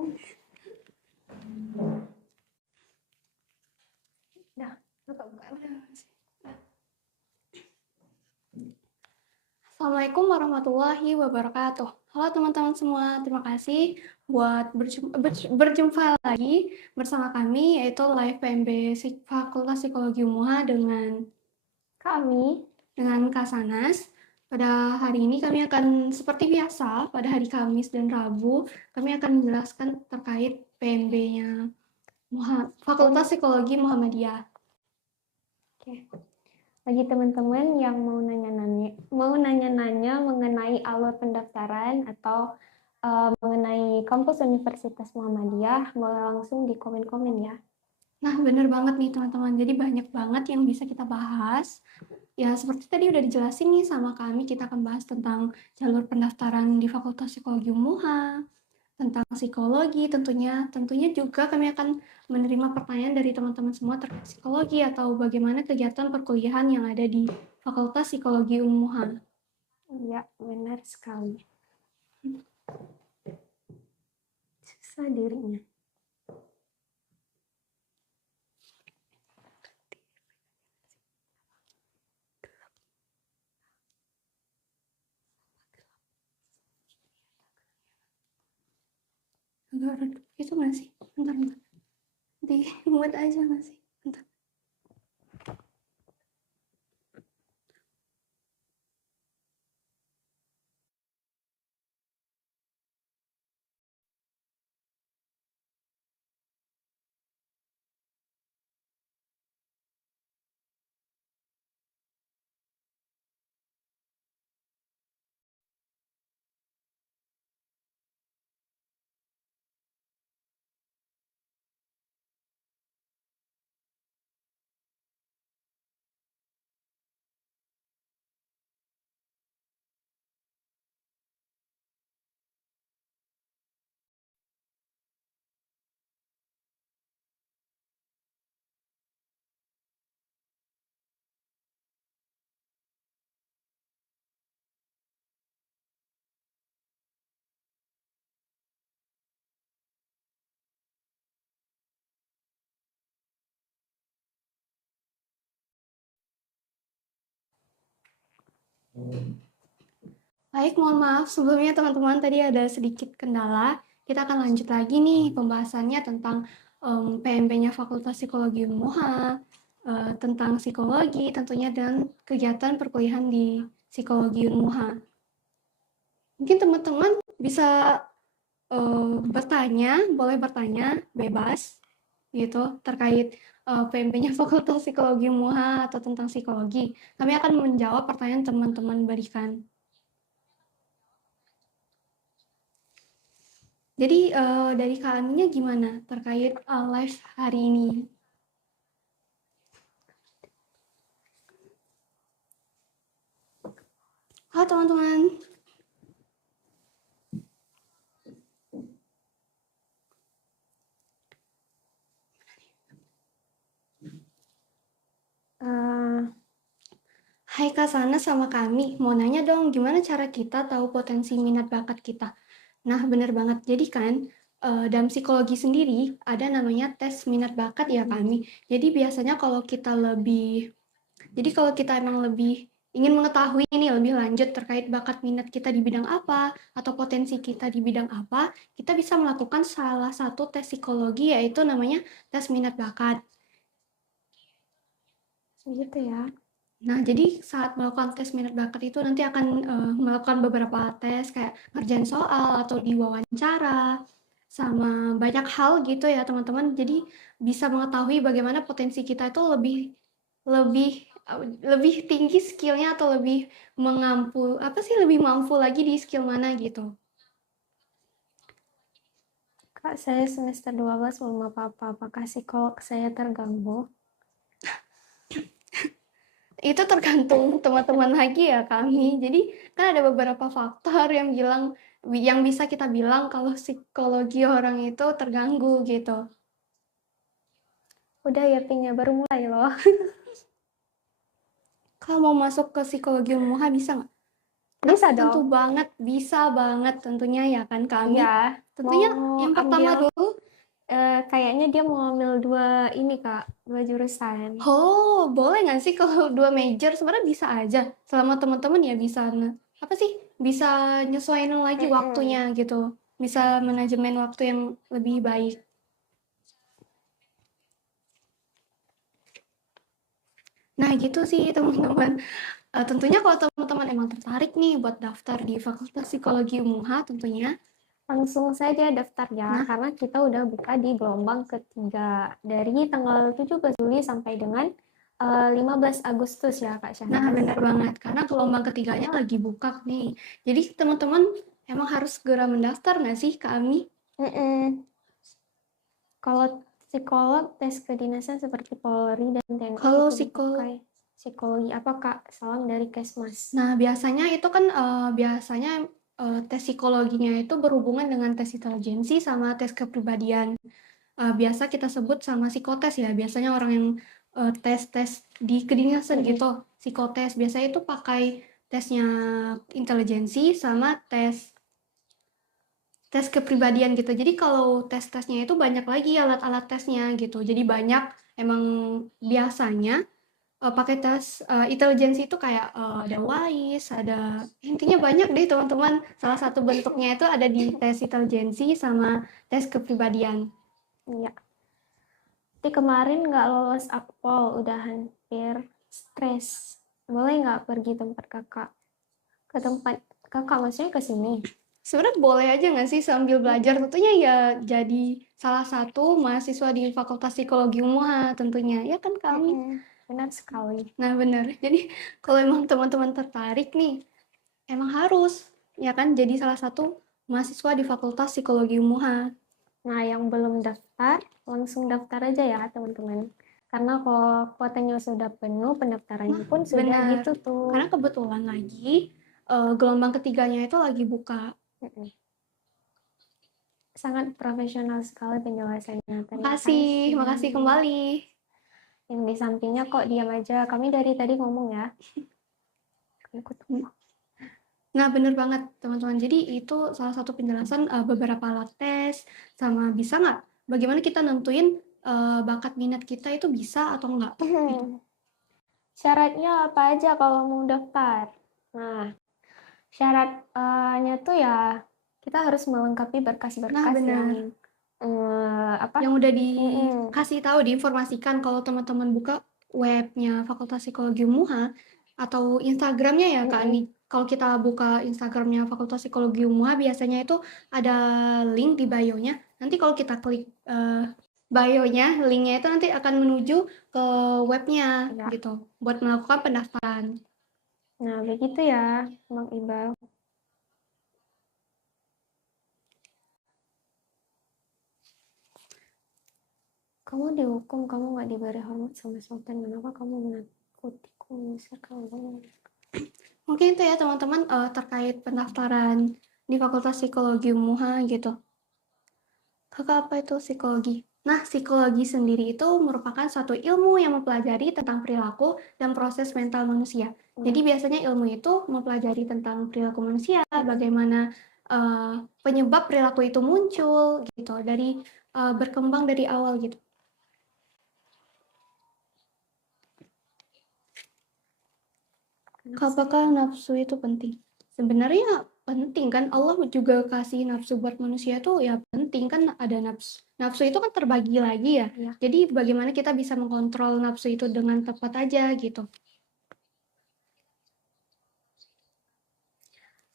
Dah, buka. Assalamualaikum warahmatullahi wabarakatuh. Halo teman-teman semua, terima kasih buat berjumpa lagi bersama kami, yaitu Live PMB Fakultas Psikologi UMUHA dengan Kak Sanas. Pada hari ini kami akan seperti biasa, pada hari Kamis dan Rabu, kami akan menjelaskan terkait PMB-nya Fakultas Psikologi Muhammadiyah. Oke. Bagi teman-teman yang mau nanya-nanya mengenai alur pendaftaran atau mengenai kampus Universitas Muhammadiyah, boleh langsung di komen-komen ya. Nah, bener banget nih teman-teman. Jadi banyak banget yang bisa kita bahas. Ya, seperti tadi udah dijelasin nih sama kami, kita akan bahas tentang jalur pendaftaran di Fakultas Psikologi UMUHA, tentang psikologi tentunya juga kami akan menerima pertanyaan dari teman-teman semua terkait psikologi atau bagaimana kegiatan perkuliahan yang ada di Fakultas Psikologi UMUHA. Iya, benar sekali. Susah dirinya. Agak redup itu nggak sih? Bentar. Dibuat aja nggak sih? Bentar. Baik, mohon maaf sebelumnya teman-teman, tadi ada sedikit kendala. Kita akan lanjut lagi nih pembahasannya tentang PMB-nya Fakultas Psikologi UMUHA, tentang psikologi tentunya dan kegiatan perkuliahan di Psikologi UMUHA. Mungkin teman-teman bisa boleh bertanya bebas gitu terkait PMB-nya Fakultas Psikologi UMUHA atau tentang psikologi. Kami akan menjawab pertanyaan teman-teman berikan. Jadi dari Kak Aminya gimana terkait live hari ini? Halo teman-teman. Hai Kak Sana sama kami, mau nanya dong gimana cara kita tahu potensi minat bakat kita? Nah bener banget, jadi kan dalam psikologi sendiri ada namanya tes minat bakat ya kami. Jadi biasanya kalau kita emang lebih ingin mengetahui ini lebih lanjut terkait bakat minat kita di bidang apa atau potensi kita di bidang apa, kita bisa melakukan salah satu tes psikologi yaitu namanya tes minat bakat. Begitu ya. Nah, jadi saat melakukan tes minat bakat itu nanti akan melakukan beberapa tes kayak ngerjain soal atau diwawancara sama banyak hal gitu ya teman-teman. Jadi bisa mengetahui bagaimana potensi kita itu lebih lebih tinggi skillnya atau lebih mampu lagi di skill mana gitu. Kak, saya semester 12 belum apa-apa. Apakah psikolog saya terganggu? Itu tergantung teman-teman lagi ya kami. Jadi kan ada beberapa faktor yang bisa kita bilang kalau psikologi orang itu terganggu gitu. Udah ya Pingnya baru mulai loh. Kalau mau masuk ke psikologi UMUHA bisa nggak? Bisa Tentu dong. banget, bisa banget tentunya ya kan kami. Iya, Tentunya mau yang pertama ambil dulu, kayaknya dia mau ambil dua ini Kak, dua jurusan. oh boleh nggak sih kalau 2 major? Sebenarnya bisa aja. Selama teman-teman ya bisa, apa sih, bisa nyesuaiin lagi waktunya Mm-mm. gitu. Bisa manajemen waktu yang lebih baik. Nah gitu sih teman-teman. Tentunya kalau teman-teman emang tertarik nih buat daftar di Fakultas Psikologi UMUHA tentunya. Langsung saja daftar ya, Nah, karena kita udah buka di gelombang ketiga dari tanggal 17 Juli sampai dengan 15 Agustus ya Kak nah Syahnas. benar banget karena gelombang ketiganya lagi buka nih. Jadi teman-teman emang harus segera mendaftar nggak sih ke AMI? Mm-mm. Kalau psikolog, tes kedinasan seperti Polri dan TNI Kalau itu psikolog, dipakai. Psikologi apa Kak? Salam dari Kesmas. nah biasanya itu kan biasanya tes psikologinya itu berhubungan dengan tes intelijensi sama tes kepribadian. Biasa kita sebut sama psikotes ya. Biasanya orang yang tes-tes di kedinasan Mm-mm. gitu, psikotes biasanya itu pakai tesnya intelijensi sama tes tes kepribadian gitu. Jadi kalau tes-tesnya itu banyak lagi alat-alat tesnya gitu. Jadi banyak emang biasanya pakai tes intelijensi itu kayak ada WISE, ada intinya banyak deh teman-teman. Salah satu bentuknya itu ada di tes intelijensi sama tes kepribadian. Iya. Tapi kemarin nggak lolos akpol, udah hampir stres. Boleh nggak pergi tempat kakak? Ke tempat kakak maksudnya ke sini. Sebenarnya boleh aja nggak sih sambil belajar? Mm-mm. Tentunya ya jadi salah satu mahasiswa di Fakultas Psikologi UMUHA tentunya. Ya kan kami. Mm-mm. Benar sekali. Nah benar. Jadi kalau emang teman-teman tertarik nih, emang harus ya kan jadi salah satu mahasiswa di Fakultas Psikologi UMUHA. Nah, yang belum daftar, langsung daftar aja ya, teman-teman. Karena kalau kuotanya sudah penuh, pendaftarannya Nah pun sudah benar. ditutup. Karena kebetulan lagi gelombang ketiganya itu lagi buka. Mm-mm. Sangat profesional sekali penjelasannya. Terima Makasih, makasih kasih. kembali. Yang di sampingnya kok diam aja. Kami dari tadi ngomong ya. Ikut. Nah, bener banget, teman-teman. Jadi itu salah satu penjelasan beberapa alat tes, sama bisa nggak, bagaimana kita nentuin bakat minat kita itu bisa atau enggak, gitu. Syaratnya apa aja kalau mau daftar? Nah, syaratnya tuh ya kita harus melengkapi Nah, berkas-berkas yang benar. apa? Yang udah Mm-mm. dikasih tahu, diinformasikan kalau teman-teman buka webnya Fakultas Psikologi UMUHA atau Instagramnya ya Kak Ani. Mm-mm. Kalau kita buka Instagramnya Fakultas Psikologi UMUHA biasanya itu ada link di bio-nya. Nanti kalau kita klik bio-nya, linknya itu nanti akan menuju ke webnya Ya. gitu buat melakukan pendaftaran. Nah, begitu ya, Bang Iqbal. Kamu dihukum, kamu nggak diberi hormat sama sultan. Kenapa kamu menakutiku mengusir kamu? Mungkin itu ya teman-teman terkait pendaftaran di Fakultas Psikologi UMUHA gitu. Kakak, apa itu psikologi? Nah, psikologi sendiri itu merupakan suatu ilmu yang mempelajari tentang perilaku dan proses mental manusia. Jadi biasanya ilmu itu mempelajari tentang perilaku manusia, bagaimana penyebab perilaku itu muncul gitu, dari berkembang dari awal gitu. Apakah nafsu itu penting? Sebenarnya penting kan, Allah juga kasih nafsu buat manusia tuh ya penting kan, ada nafsu. Nafsu itu kan terbagi lagi ya. Ya, Jadi bagaimana kita bisa mengontrol nafsu itu dengan tepat aja gitu.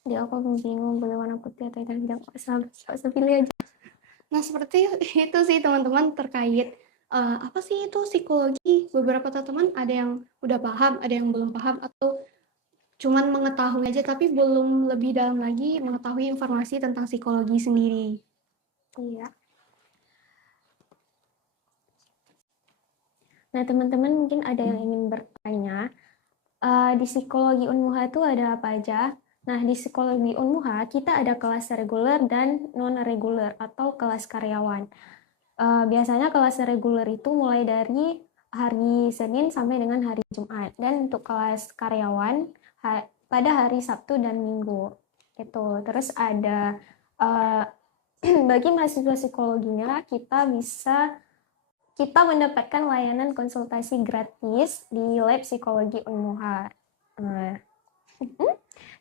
dia aku bingung boleh warna putih atau hitam. Jangan usah pilih aja. Nah seperti itu sih teman-teman terkait apa sih itu psikologi. Beberapa teman-teman ada yang udah paham, ada yang belum paham, atau cuman mengetahui aja tapi belum lebih dalam lagi mengetahui informasi tentang psikologi sendiri. Iya. Nah, teman-teman mungkin ada yang ingin bertanya. Di psikologi Unmuha itu ada apa aja? Nah, di psikologi Unmuha kita ada kelas reguler dan non-reguler atau kelas karyawan. Biasanya kelas reguler itu mulai dari hari Senin sampai dengan hari Jumat. Dan untuk kelas karyawan pada hari Sabtu dan Minggu. Gitu. Terus ada bagi mahasiswa psikologinya kita mendapatkan layanan konsultasi gratis di lab psikologi Unmuha.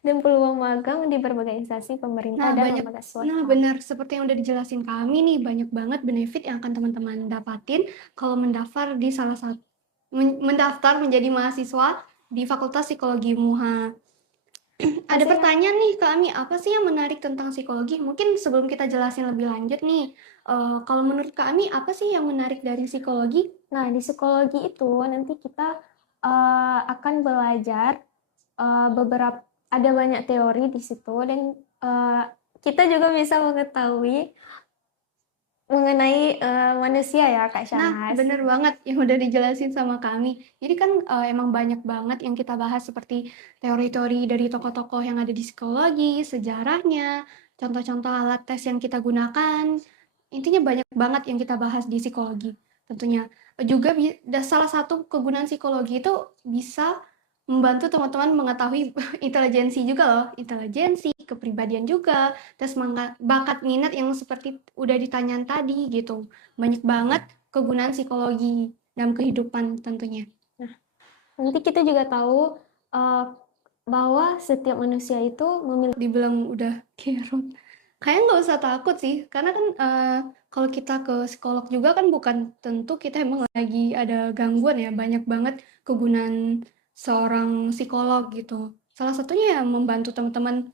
Dan peluang magang di berbagai instansi pemerintah dan lembaga swasta. Nah, benar. Seperti yang udah dijelasin kami nih, banyak banget benefit yang akan teman-teman dapatin kalau mendaftar di salah satu mendaftar menjadi mahasiswa di Fakultas Psikologi MUHA. Ada pertanyaan nih ke Ami, apa sih yang menarik tentang psikologi? Mungkin sebelum kita jelasin lebih lanjut nih, kalau menurut Kak Ami, apa sih yang menarik dari psikologi? Nah, di psikologi itu nanti kita akan belajar ada banyak teori di situ dan kita juga bisa mengetahui mengenai manusia ya, Kak Shanas. Nah, bener banget yang udah dijelasin sama kami. Jadi kan emang banyak banget yang kita bahas seperti teori-teori dari tokoh-tokoh yang ada di psikologi, sejarahnya, contoh-contoh alat tes yang kita gunakan. Intinya banyak banget yang kita bahas di psikologi. Tentunya juga salah satu kegunaan psikologi itu bisa membantu teman-teman mengetahui intelijensi juga loh, intelijensi, kepribadian juga, tes bakat minat yang seperti udah ditanyain tadi gitu. Banyak banget kegunaan psikologi dalam kehidupan tentunya. Nah, nanti kita juga tahu bahwa setiap manusia itu memiliki, dibilang udah kerot. Kayaknya nggak usah takut sih, karena kan kalau kita ke psikolog juga kan bukan tentu kita emang lagi ada gangguan ya, banyak banget kegunaan seorang psikolog gitu. Salah satunya ya membantu teman-teman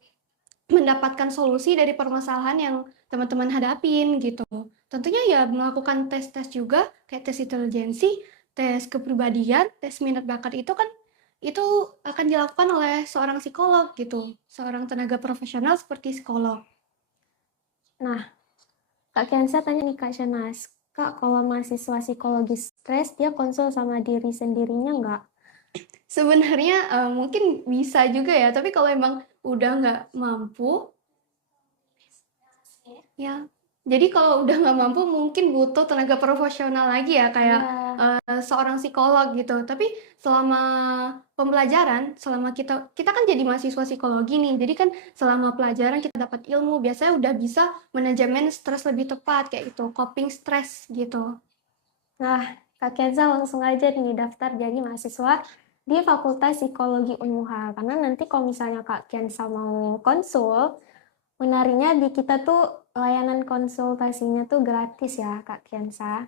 mendapatkan solusi dari permasalahan yang teman-teman hadapin gitu. Tentunya ya melakukan tes-tes juga, kayak tes intelijensi, tes kepribadian, tes minat bakat itu kan itu akan dilakukan oleh seorang psikolog gitu, seorang tenaga profesional seperti psikolog. Nah, Kak Kiansa tanya nih Kak Shanas, Kak kalau mahasiswa psikologi stres dia konsul sama diri sendirinya nggak? Sebenarnya mungkin bisa juga ya, tapi kalau emang udah nggak mampu, ya. Jadi kalau udah nggak mampu mungkin butuh tenaga profesional lagi ya, kayak seorang psikolog gitu. Tapi selama pembelajaran, selama kita kan jadi mahasiswa psikologi nih, jadi kan selama pelajaran kita dapat ilmu, biasanya udah bisa manajemen stres lebih tepat kayak gitu, coping stres gitu. Nah, Kak Kenza langsung aja nih daftar jadi mahasiswa di Fakultas Psikologi Unmuha. Karena nanti kalau misalnya Kak Kenza mau konsul, menariknya di kita tuh layanan konsultasinya tuh gratis ya Kak Kenza.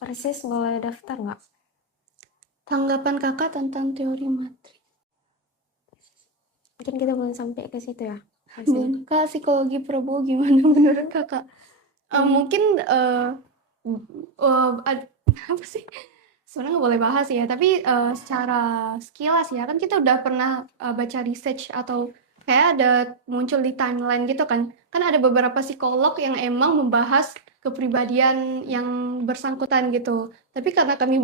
Persis boleh daftar nggak? Tanggapan kakak tentang teori materi? Mungkin kita belum sampai ke situ ya. Belum. Kak, psikologi Prabowo gimana menurut kakak? Mungkin apa sih? Sebenarnya nggak boleh bahas ya, tapi secara sekilas ya, kan kita udah pernah baca research atau kayak ada muncul di timeline gitu kan. Kan ada beberapa psikolog yang emang membahas kepribadian yang bersangkutan gitu. Tapi karena kami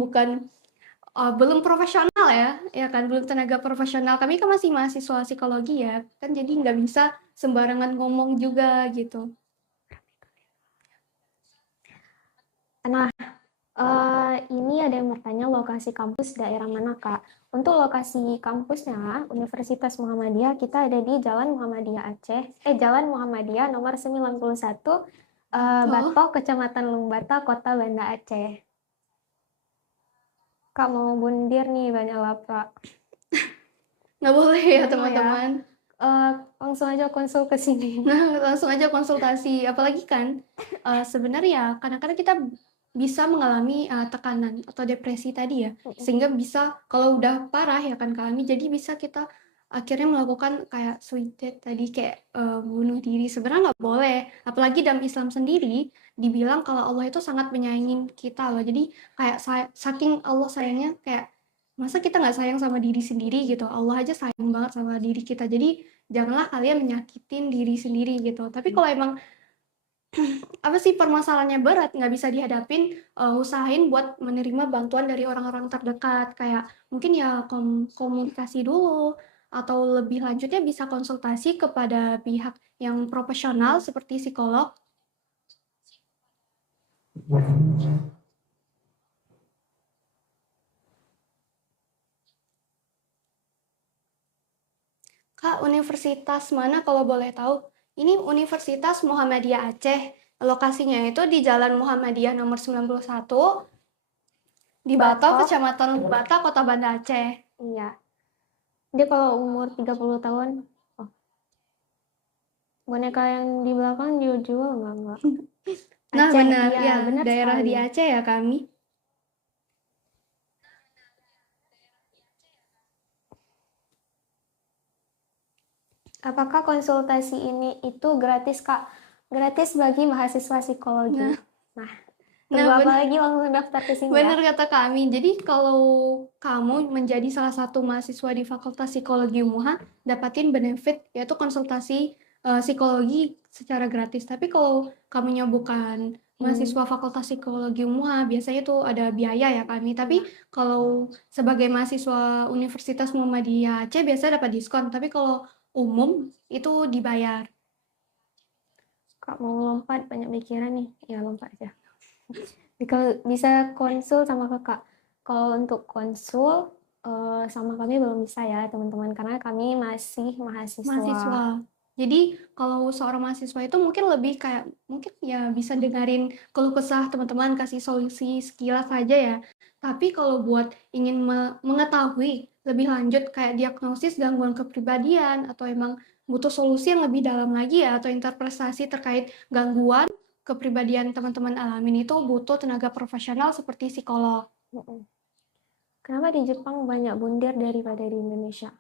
belum profesional ya kan, belum tenaga profesional. Kami kan masih mahasiswa psikologi ya, kan jadi nggak bisa sembarangan ngomong juga gitu. Nah, ini ada yang bertanya lokasi kampus daerah mana, Kak? Untuk lokasi kampusnya, Universitas Muhammadiyah, kita ada di Jalan Muhammadiyah Aceh, Jalan Muhammadiyah nomor 91, Batok, Kecamatan Lumbata, Kota Banda Aceh. Kak mau bundir nih, banyak lapar. Nggak boleh ya teman-teman. Langsung aja konsul ke sini. Nah, langsung aja konsultasi. Apalagi kan sebenarnya kadang-kadang kita bisa mengalami tekanan atau depresi tadi ya. Sehingga bisa kalau udah parah ya kan kami, jadi bisa kita akhirnya melakukan kayak suicide tadi, kayak bunuh diri. Sebenarnya nggak boleh. Apalagi dalam Islam sendiri dibilang kalau Allah itu sangat menyayangi kita loh. Jadi kayak saking Allah sayangnya, kayak masa kita nggak sayang sama diri sendiri gitu. Allah aja sayang banget sama diri kita. Jadi janganlah kalian menyakitin diri sendiri gitu. Tapi kalau emang apa sih permasalahannya berat, nggak bisa dihadapin, usahain buat menerima bantuan dari orang-orang terdekat. Kayak mungkin ya komunikasi dulu, atau lebih lanjutnya bisa konsultasi kepada pihak yang profesional seperti psikolog. Kak, universitas mana kalau boleh tahu? Ini Universitas Muhammadiyah Aceh. Lokasinya itu di Jalan Muhammadiyah nomor 91 di Bato, Batok, Kecamatan Bata, Kota Banda Aceh. iya. Dia kalau umur 30 tahun, oh, boneka yang di belakang dijual nggak? Nah, Aceh, benar, iya, ya, benar daerah sekali. di Aceh ya kami. Apakah konsultasi ini itu gratis, Kak? Gratis bagi mahasiswa psikologi. Nah, Nah, nah tunggu apa benar. lagi langsung daftar ke sini ya? Benar kata kami. Jadi kalau kamu menjadi salah satu mahasiswa di Fakultas Psikologi UMUHA, dapatin benefit yaitu konsultasi psikologi secara gratis. Tapi kalau kamunya bukan mahasiswa Fakultas Psikologi UMUHA, biasanya itu ada biaya ya kami. Tapi kalau sebagai mahasiswa Universitas Muhammadiyah Aceh biasanya dapat diskon. Tapi kalau umum itu dibayar. Kak mau lompat, banyak pikiran nih. Ya, lompat aja. Kalau bisa konsul sama kakak. Kalau untuk konsul sama kami belum bisa ya teman-teman karena kami masih mahasiswa. Mahasiswa. Jadi kalau seorang mahasiswa itu mungkin lebih kayak mungkin ya bisa dengerin keluh kesah teman-teman, kasih solusi sekilas saja ya. Tapi kalau buat ingin mengetahui lebih lanjut kayak diagnosis gangguan kepribadian atau emang butuh solusi yang lebih dalam lagi ya atau interpretasi terkait gangguan kepribadian teman-teman alamin itu butuh tenaga profesional seperti psikolog. Kenapa di Jepang banyak bundir daripada di Indonesia?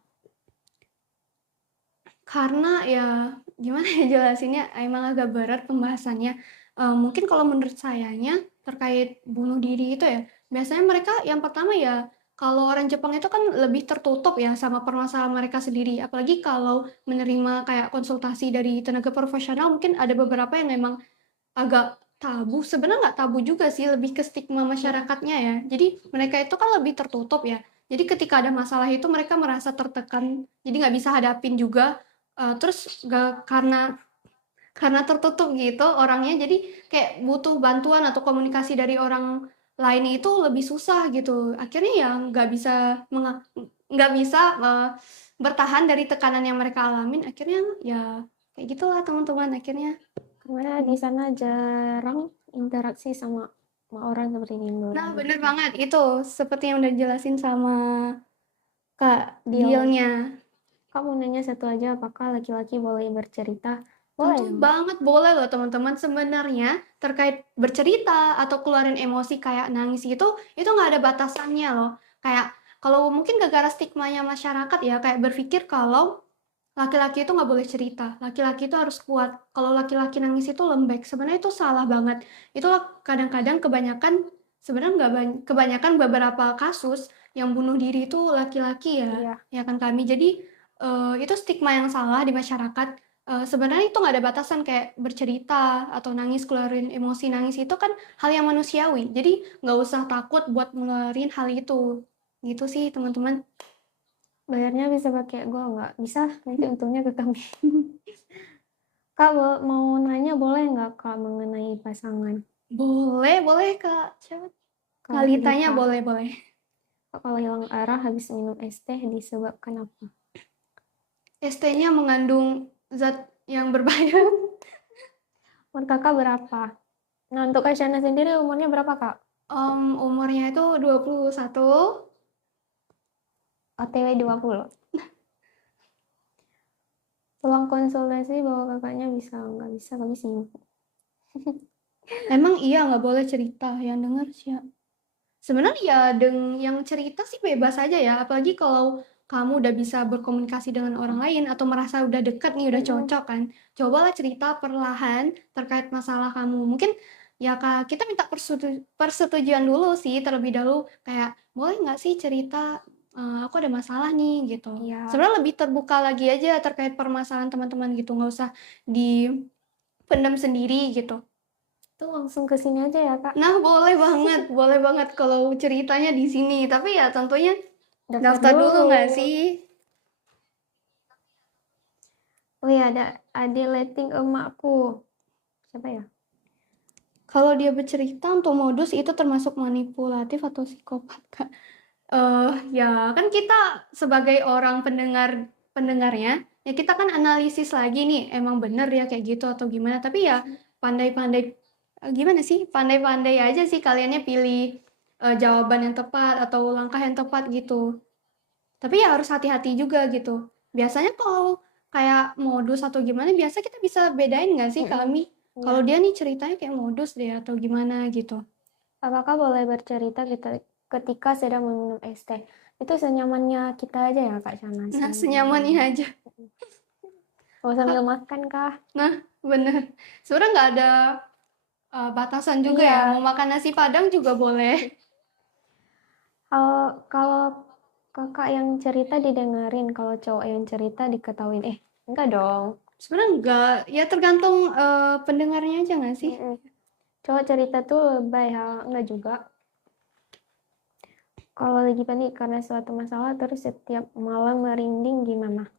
Karena ya gimana ya jelasinnya, emang agak berat pembahasannya. Mungkin kalau menurut sayanya terkait bunuh diri itu ya, biasanya mereka yang pertama ya kalau orang Jepang itu kan lebih tertutup ya sama permasalahan mereka sendiri. Apalagi kalau menerima kayak konsultasi dari tenaga profesional mungkin ada beberapa yang memang agak tabu. Sebenarnya nggak tabu juga sih, lebih ke stigma masyarakatnya ya. Jadi mereka itu kan lebih tertutup ya. Jadi ketika ada masalah itu mereka merasa tertekan, jadi nggak bisa hadapin juga. Terus nggak karena tertutup gitu orangnya, jadi kayak butuh bantuan atau komunikasi dari orang lain itu lebih susah gitu. Akhirnya ya nggak bisa bertahan dari tekanan yang mereka alamin. Akhirnya ya kayak gitulah teman-teman akhirnya. Karena di sana jarang interaksi sama orang seperti di Nah, Indonesia. bener banget. Itu seperti yang udah dijelasin sama Kak Deal. Dielnya. Kamu nanya satu aja, apakah laki-laki boleh bercerita? Boleh Tentu dong. banget boleh loh teman-teman. Sebenarnya terkait bercerita atau keluarin emosi kayak nangis gitu, itu nggak ada batasannya loh. Kayak kalau mungkin gara-gara stigmanya masyarakat ya, kayak berpikir kalau laki-laki itu nggak boleh cerita, laki-laki itu harus kuat. Kalau laki-laki nangis itu lembek, sebenarnya itu salah banget. Itulah kadang-kadang kebanyakan sebenarnya nggak kebanyakan beberapa kasus yang bunuh diri itu laki-laki ya, Iya. ya kan kami. Jadi itu stigma yang salah di masyarakat. Sebenarnya itu nggak ada batasan kayak bercerita atau nangis, keluarin emosi nangis itu kan hal yang manusiawi. Jadi nggak usah takut buat ngeluarin hal itu. Gitu sih teman-teman. Bayarnya bisa pakai gua nggak? Bisa, nanti untungnya ke kami. Kak, mau nanya boleh nggak Kak mengenai pasangan? Boleh, boleh Kak. Siapa? Kak Lalitanya Rita, boleh, boleh. Kak kalau hilang arah habis minum es teh disebabkan apa? ST-nya mengandung zat yang berbahaya. Umur kakak berapa? Nah, untuk Kak Shana sendiri umurnya berapa Kak? Umurnya itu 21. OTW 20. Tolong konsultasi bahwa kakaknya bisa, nggak bisa kami sibuk. Emang iya nggak boleh cerita yang denger siapa? Sebenarnya ya yang cerita sih bebas aja ya, apalagi kalau kamu udah bisa berkomunikasi dengan orang lain atau merasa udah dekat nih, udah cocok kan. Cobalah cerita perlahan terkait masalah kamu. Mungkin ya Kak, kita minta persetujuan dulu sih terlebih dahulu kayak boleh nggak sih cerita aku ada masalah nih gitu. Iya. Sebenarnya lebih terbuka lagi aja terkait permasalahan teman-teman gitu, nggak usah dipendam sendiri gitu. Tuh langsung ke sini aja ya Kak. Nah, boleh banget kalau ceritanya di sini. Tapi ya tentunya daftar dulu nggak sih? Oh iya, ada letting emakku. Siapa ya? Kalau dia bercerita untuk modus itu termasuk manipulatif atau psikopat, Kak? Ya kan kita sebagai orang pendengarnya ya kita kan analisis lagi nih, emang bener ya kayak gitu atau gimana. Tapi ya pandai-pandai, gimana sih? Pandai-pandai aja sih kaliannya pilih jawaban yang tepat atau langkah yang tepat gitu. Tapi ya harus hati-hati juga gitu. Biasanya kalau kayak modus atau gimana, biasa kita bisa bedain nggak sih Mm-mm. kami? Kalau Ya. dia nih ceritanya kayak modus deh atau gimana gitu. Apakah boleh bercerita ketika sedang meminum es teh? Itu senyamannya kita aja ya Kak Shana, Nah, senyamannya. senyamannya aja. Mau sambil makan kah? Nah, bener. Sebenarnya nggak ada batasan juga ya. Iya. Mau makan nasi Padang juga boleh. Kalau kakak yang cerita didengerin, kalau cowok yang cerita diketahuin. Enggak dong. Sebenarnya enggak. Ya tergantung pendengarnya aja nggak sih? Mm-mm. Cowok cerita tuh lebay, enggak juga. Kalau lagi panik karena suatu masalah terus setiap malam merinding gimana?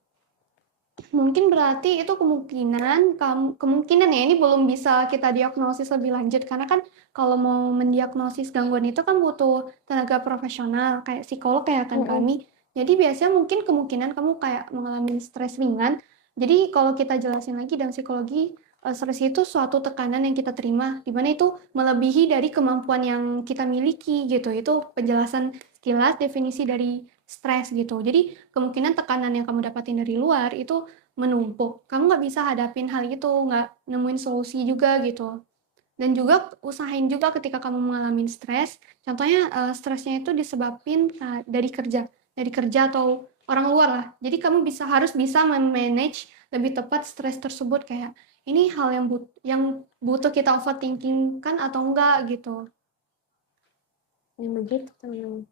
Mungkin berarti itu kemungkinan ya ini belum bisa kita diagnosis lebih lanjut karena kan kalau mau mendiagnosis gangguan itu kan butuh tenaga profesional kayak psikolog kayak kan Mm-mm. kami. Jadi biasanya mungkin kemungkinan kamu kayak mengalami stres ringan. Jadi kalau kita jelasin lagi dalam psikologi, stres itu suatu tekanan yang kita terima di mana itu melebihi dari kemampuan yang kita miliki gitu. Itu penjelasan sekilas definisi dari stres gitu. Jadi kemungkinan tekanan yang kamu dapatin dari luar itu menumpuk. Kamu nggak bisa hadapin hal itu, nggak nemuin solusi juga gitu. Dan juga usahain juga ketika kamu mengalami stres, contohnya stresnya itu disebabin dari kerja atau orang luar lah. Jadi kamu harus bisa memanage lebih tepat stres tersebut kayak ini hal yang butuh kita overthinking kan atau enggak gitu. Yang begitu teman-teman.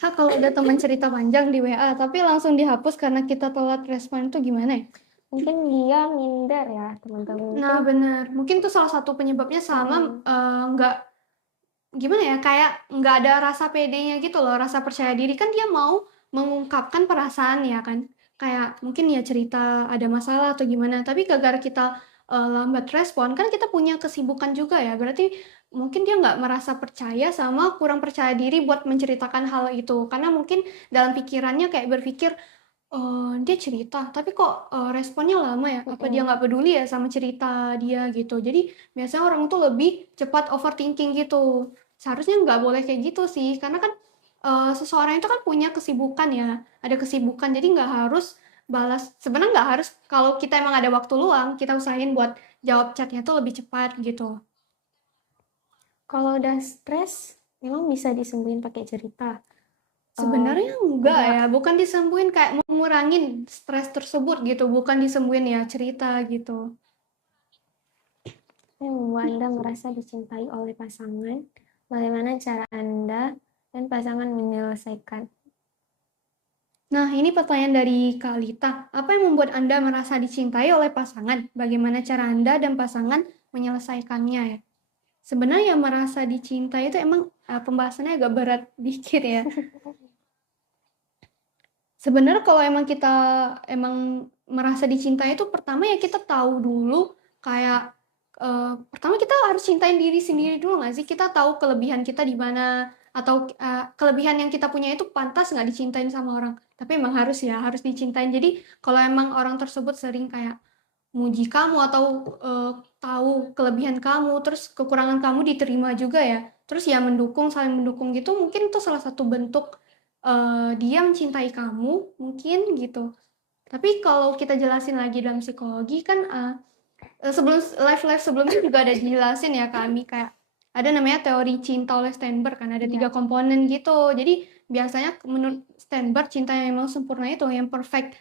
Kak, kalau ada teman cerita panjang di WA tapi langsung dihapus karena kita telat respon itu gimana ya? Mungkin dia minder ya teman-teman. Nah, Mungkin benar. Mungkin tuh salah satu penyebabnya sama nggak gimana ya kayak nggak ada rasa pedenya gitu loh, rasa percaya diri kan dia mau mengungkapkan perasaan ya kan, kayak mungkin ya cerita ada masalah atau gimana tapi gara-gara kita lambat respon kan kita punya kesibukan juga ya berarti mungkin dia nggak merasa percaya sama kurang percaya diri buat menceritakan hal itu karena mungkin dalam pikirannya kayak berpikir dia cerita, tapi kok responnya lama ya? Apa dia nggak peduli ya sama cerita dia gitu? Jadi biasanya orang tuh lebih cepat overthinking gitu. Seharusnya nggak boleh kayak gitu sih, karena kan seseorang itu kan punya kesibukan ya, ada kesibukan. Jadi nggak harus balas. Sebenarnya nggak harus. Kalau kita emang ada waktu luang, kita usahain buat jawab chatnya tuh lebih cepat gitu. kalau udah stres memang bisa disembuhin pakai cerita. Sebenarnya enggak Enggak. ya, bukan disembuhin kayak ngurangin stres tersebut gitu, bukan disembuhin ya cerita gitu. Yang membuat Anda merasa dicintai oleh pasangan. Bagaimana cara Anda dan pasangan menyelesaikan? Nah, ini pertanyaan dari Kak Lita. Apa yang membuat Anda merasa dicintai oleh pasangan? Bagaimana cara Anda dan pasangan menyelesaikannya ya? Sebenarnya yang merasa dicintai itu emang pembahasannya agak berat dikit ya. Sebenarnya kalau emang kita emang merasa dicintai itu pertama ya kita tahu dulu kayak pertama kita harus cintain diri sendiri dulu nggak sih? Kita tahu kelebihan kita di mana atau kelebihan yang kita punya itu pantas nggak dicintain sama orang. Tapi emang harus ya, harus dicintain. Jadi kalau emang orang tersebut sering kayak muji kamu atau tahu kelebihan kamu, terus kekurangan kamu diterima juga ya. Terus ya mendukung, saling mendukung gitu, mungkin itu salah satu bentuk dia mencintai kamu, mungkin gitu. Tapi kalau kita jelasin lagi dalam psikologi kan sebelum live sebelumnya juga ada dijelasin ya kami kayak ada namanya teori cinta oleh Steinberg kan ada 3 komponen gitu. Jadi biasanya menurut Steinberg cinta yang memang sempurna itu yang perfect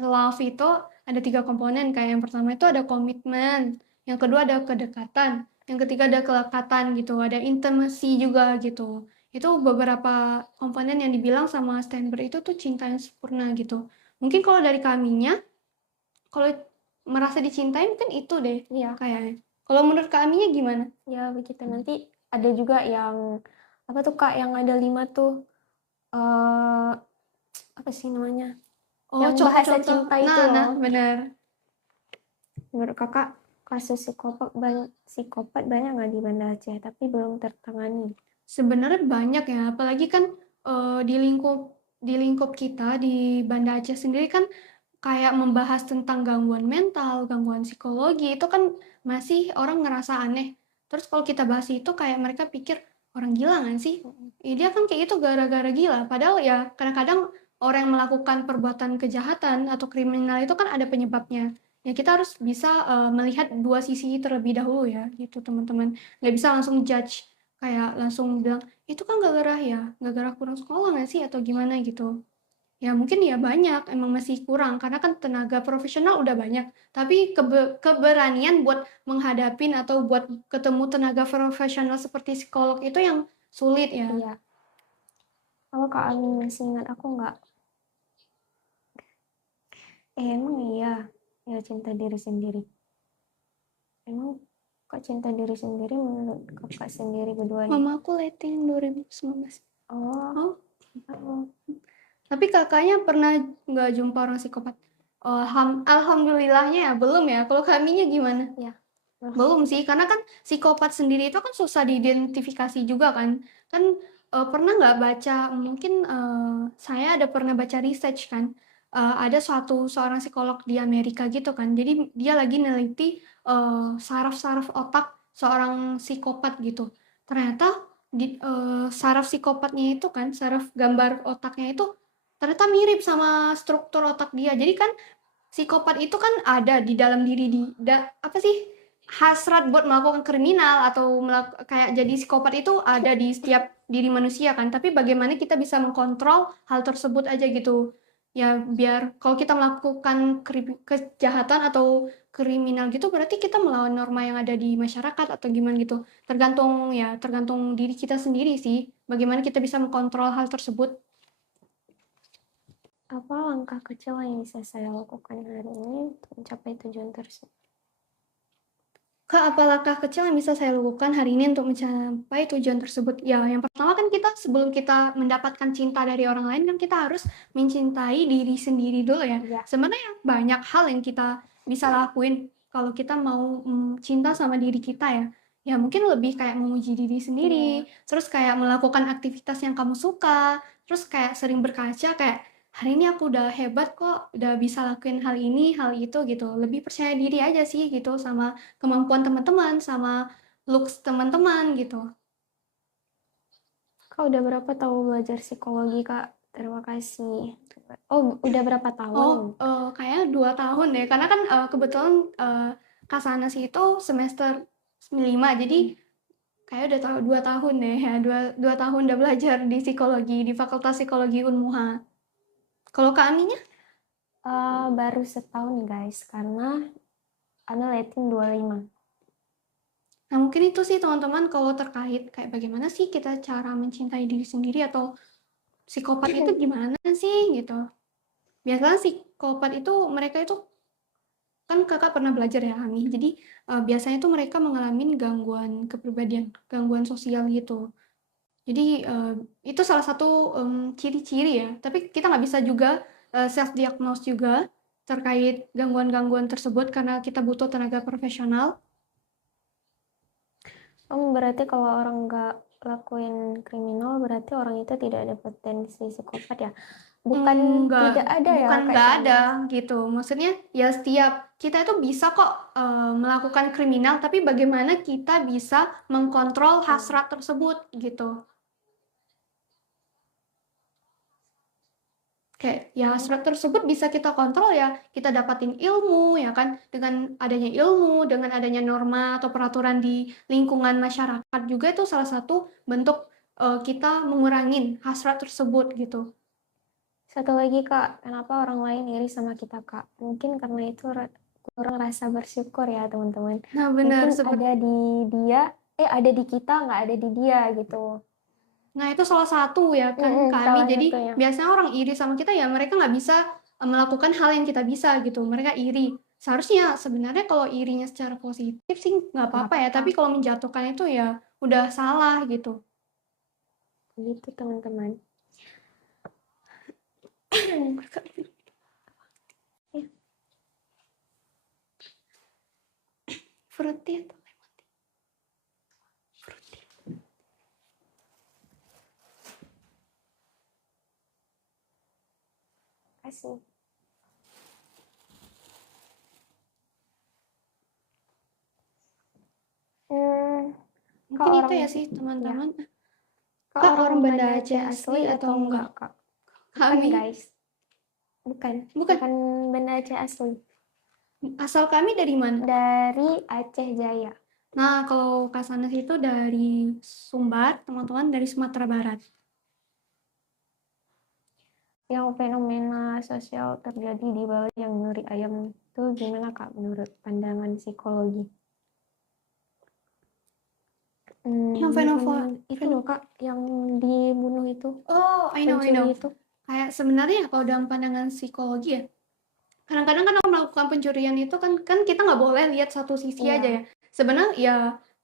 love itu ada 3 komponen kayak yang pertama itu ada komitmen, yang kedua ada kedekatan, yang ketiga ada kelekatan gitu, ada intimacy juga gitu. Itu beberapa komponen yang dibilang sama Steinberg itu tuh cinta yang sempurna gitu. Mungkin kalau dari kaminya kalau merasa dicintai mungkin itu deh Iya, kayaknya. Kalau menurut Kak Aminya gimana? ya begitu. Nanti ada juga yang apa tuh Kak yang ada 5 tuh eh apa sih namanya? Oh, Yang bahasa contoh-contoh. cinta itu Nah, loh. benar. Menurut Kakak? Kasus psikopat banyak nggak di Banda Aceh, tapi belum tertangani. Sebenarnya banyak ya, apalagi kan di lingkup kita di Banda Aceh sendiri kan kayak membahas tentang gangguan mental, gangguan psikologi itu kan masih orang ngerasa aneh. Terus kalau kita bahas itu kayak mereka pikir orang gila nggak sih? Dia kan kayak itu gara-gara gila. Padahal ya kadang-kadang orang yang melakukan perbuatan kejahatan atau kriminal itu kan ada penyebabnya. Ya kita harus bisa melihat dua sisi terlebih dahulu ya, gitu teman-teman. Nggak bisa langsung judge kayak langsung bilang itu kan gara-gara kurang sekolah nggak sih atau gimana gitu. Ya mungkin ya banyak, emang masih kurang karena kan tenaga profesional udah banyak, tapi keberanian buat menghadapin atau buat ketemu tenaga profesional seperti psikolog itu yang sulit ya. Iya. Kalau Kak Amin masih ingat aku nggak? Emang iya, ya cinta diri sendiri. Emang kok cinta diri sendiri menurut kakak sendiri berdua nih? Mama aku letting 2019. Oh, Oh, oh, tapi kakaknya pernah nggak jumpa orang psikopat? Oh, alhamdulillahnya ya belum ya. Kalau kaminya gimana? ya. Belum sih, karena kan psikopat sendiri itu kan susah diidentifikasi juga kan. Kan pernah nggak baca, mungkin saya ada pernah baca research kan, ada seorang psikolog di Amerika gitu kan. Jadi dia lagi neliti saraf-saraf otak seorang psikopat gitu. Ternyata saraf psikopatnya itu kan, saraf gambar otaknya itu ternyata mirip sama struktur otak dia. Jadi kan psikopat itu kan ada di dalam diri apa sih, hasrat buat melakukan kriminal atau kayak jadi psikopat itu ada di setiap diri manusia kan, tapi bagaimana kita bisa mengkontrol hal tersebut aja gitu. Ya biar kalau kita melakukan kejahatan atau kriminal gitu berarti kita melawan norma yang ada di masyarakat atau gimana gitu. Tergantung diri kita sendiri sih, bagaimana kita bisa mengkontrol hal tersebut. Apa langkah kecil yang bisa saya lakukan hari ini untuk mencapai tujuan tersebut? Kak, apa langkah kecil yang bisa saya lakukan hari ini untuk mencapai tujuan tersebut? Ya, yang pertama kan kita sebelum kita mendapatkan cinta dari orang lain kan kita harus mencintai diri sendiri dulu ya. Ya, Sebenarnya banyak hal yang kita bisa lakuin kalau kita mau cinta sama diri kita ya. Ya mungkin lebih kayak memuji diri sendiri, terus kayak melakukan aktivitas yang kamu suka, terus kayak sering berkaca kayak hari ini aku udah hebat kok, udah bisa lakuin hal ini, hal itu gitu. Lebih percaya diri aja sih gitu sama kemampuan teman-teman, sama looks teman-teman gitu. Kak udah berapa tahun belajar psikologi, Kak? Terima kasih. Oh, udah berapa tahun? Oh, kayaknya 2 tahun deh, karena kan, kebetulan, Kak Sanas itu semester 5, jadi kayak udah 2 tahun deh ya, 2 tahun udah belajar di psikologi, di Fakultas Psikologi Unmuha. Kalau Kak Aminya? Baru setahun, guys, karena Ana rating 25. Nah, mungkin itu sih teman-teman kalau terkait kayak bagaimana sih kita cara mencintai diri sendiri atau psikopat itu gimana sih gitu. Biasanya psikopat itu mereka itu kan kakak pernah belajar ya Ami. Jadi biasanya tuh mereka mengalami gangguan kepribadian, gangguan sosial gitu. Jadi itu salah satu ciri-ciri ya. Tapi kita nggak bisa juga self diagnose juga terkait gangguan-gangguan tersebut karena kita butuh tenaga profesional. Berarti kalau orang nggak lakuin kriminal, berarti orang itu tidak ada potensi psikopat ya? Bukan Enggak, tidak ada ya, bukan Kak nggak ada Sanas? gitu. Maksudnya ya setiap kita itu bisa kok melakukan kriminal, tapi bagaimana kita bisa mengkontrol hasrat tersebut gitu. Kayak ya hasrat tersebut bisa kita kontrol ya, kita dapatin ilmu ya kan, dengan adanya ilmu, dengan adanya norma atau peraturan di lingkungan masyarakat juga itu salah satu bentuk kita mengurangin hasrat tersebut gitu. Satu lagi, Kak, kenapa orang lain iri sama kita, Kak? Mungkin karena itu kurang rasa bersyukur ya, teman-teman. Nah benar, Mungkin seperti ada di dia, ada di kita, nggak ada di dia gitu. nah itu salah satu ya kan kami. Salah Jadi satunya. biasanya orang iri sama kita ya mereka nggak bisa melakukan hal yang kita bisa gitu. Mereka iri. Seharusnya sebenarnya kalau irinya secara positif sih nggak Nggak apa-apa ya. apa-apa. Tapi kalau menjatuhkan itu ya udah salah gitu. Gitu, teman-teman. Fruity atau fruity? Kasih. Mungkin Kak, itu ya orang sih teman-teman. Kak, Kak, orang orang Banda Banda Aceh Aceh asli asli atau atau enggak, enggak? Kak? Bukan, Kami guys. Bukan bukan. Banda Aceh asli. Asal kami dari mana? Dari Aceh Jaya. Nah, kalau Kak Sanas itu dari Sumbar, teman-teman dari Sumatera Barat. Yang fenomena sosial terjadi di Bali yang nyuri ayam itu gimana, Kak, menurut pandangan psikologi? Yang fenomena Itu loh, Kak, yang dibunuh itu, Oh, I know. pencuri itu. Kayak sebenarnya kalau dalam pandangan psikologi ya, kadang-kadang kan orang melakukan pencurian itu kan kita nggak boleh lihat satu sisi aja Iya, ya. Sebenarnya ya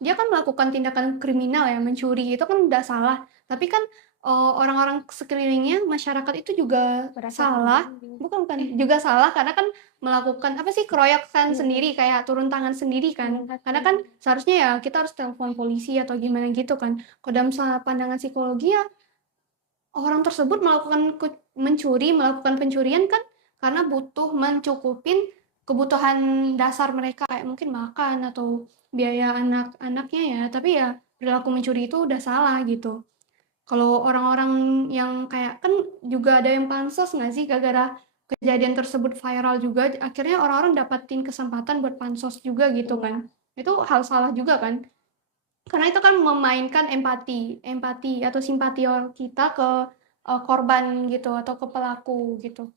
dia kan melakukan tindakan kriminal ya, mencuri itu kan udah salah. Tapi kan orang-orang sekelilingnya, masyarakat itu juga merasa salah. terbanding. Bukan juga salah karena kan melakukan apa sih keroyokan Mm-mm. sendiri kayak turun tangan sendiri kan. Melihat Karena kan seharusnya ya kita harus telepon polisi atau gimana gitu kan. Kalau dalam pandangan psikologi ya orang tersebut melakukan pencurian kan karena butuh mencukupin kebutuhan dasar mereka kayak mungkin makan atau biaya anak-anaknya ya. Tapi ya perilaku mencuri itu udah salah gitu. Kalau orang-orang yang kayak kan juga ada yang pansos nggak sih gara-gara kejadian tersebut viral juga akhirnya orang-orang dapatin kesempatan buat pansos juga gitu Iya. kan. Itu hal salah juga kan. Karena itu kan memainkan empati atau simpati kita ke korban gitu atau ke pelaku gitu.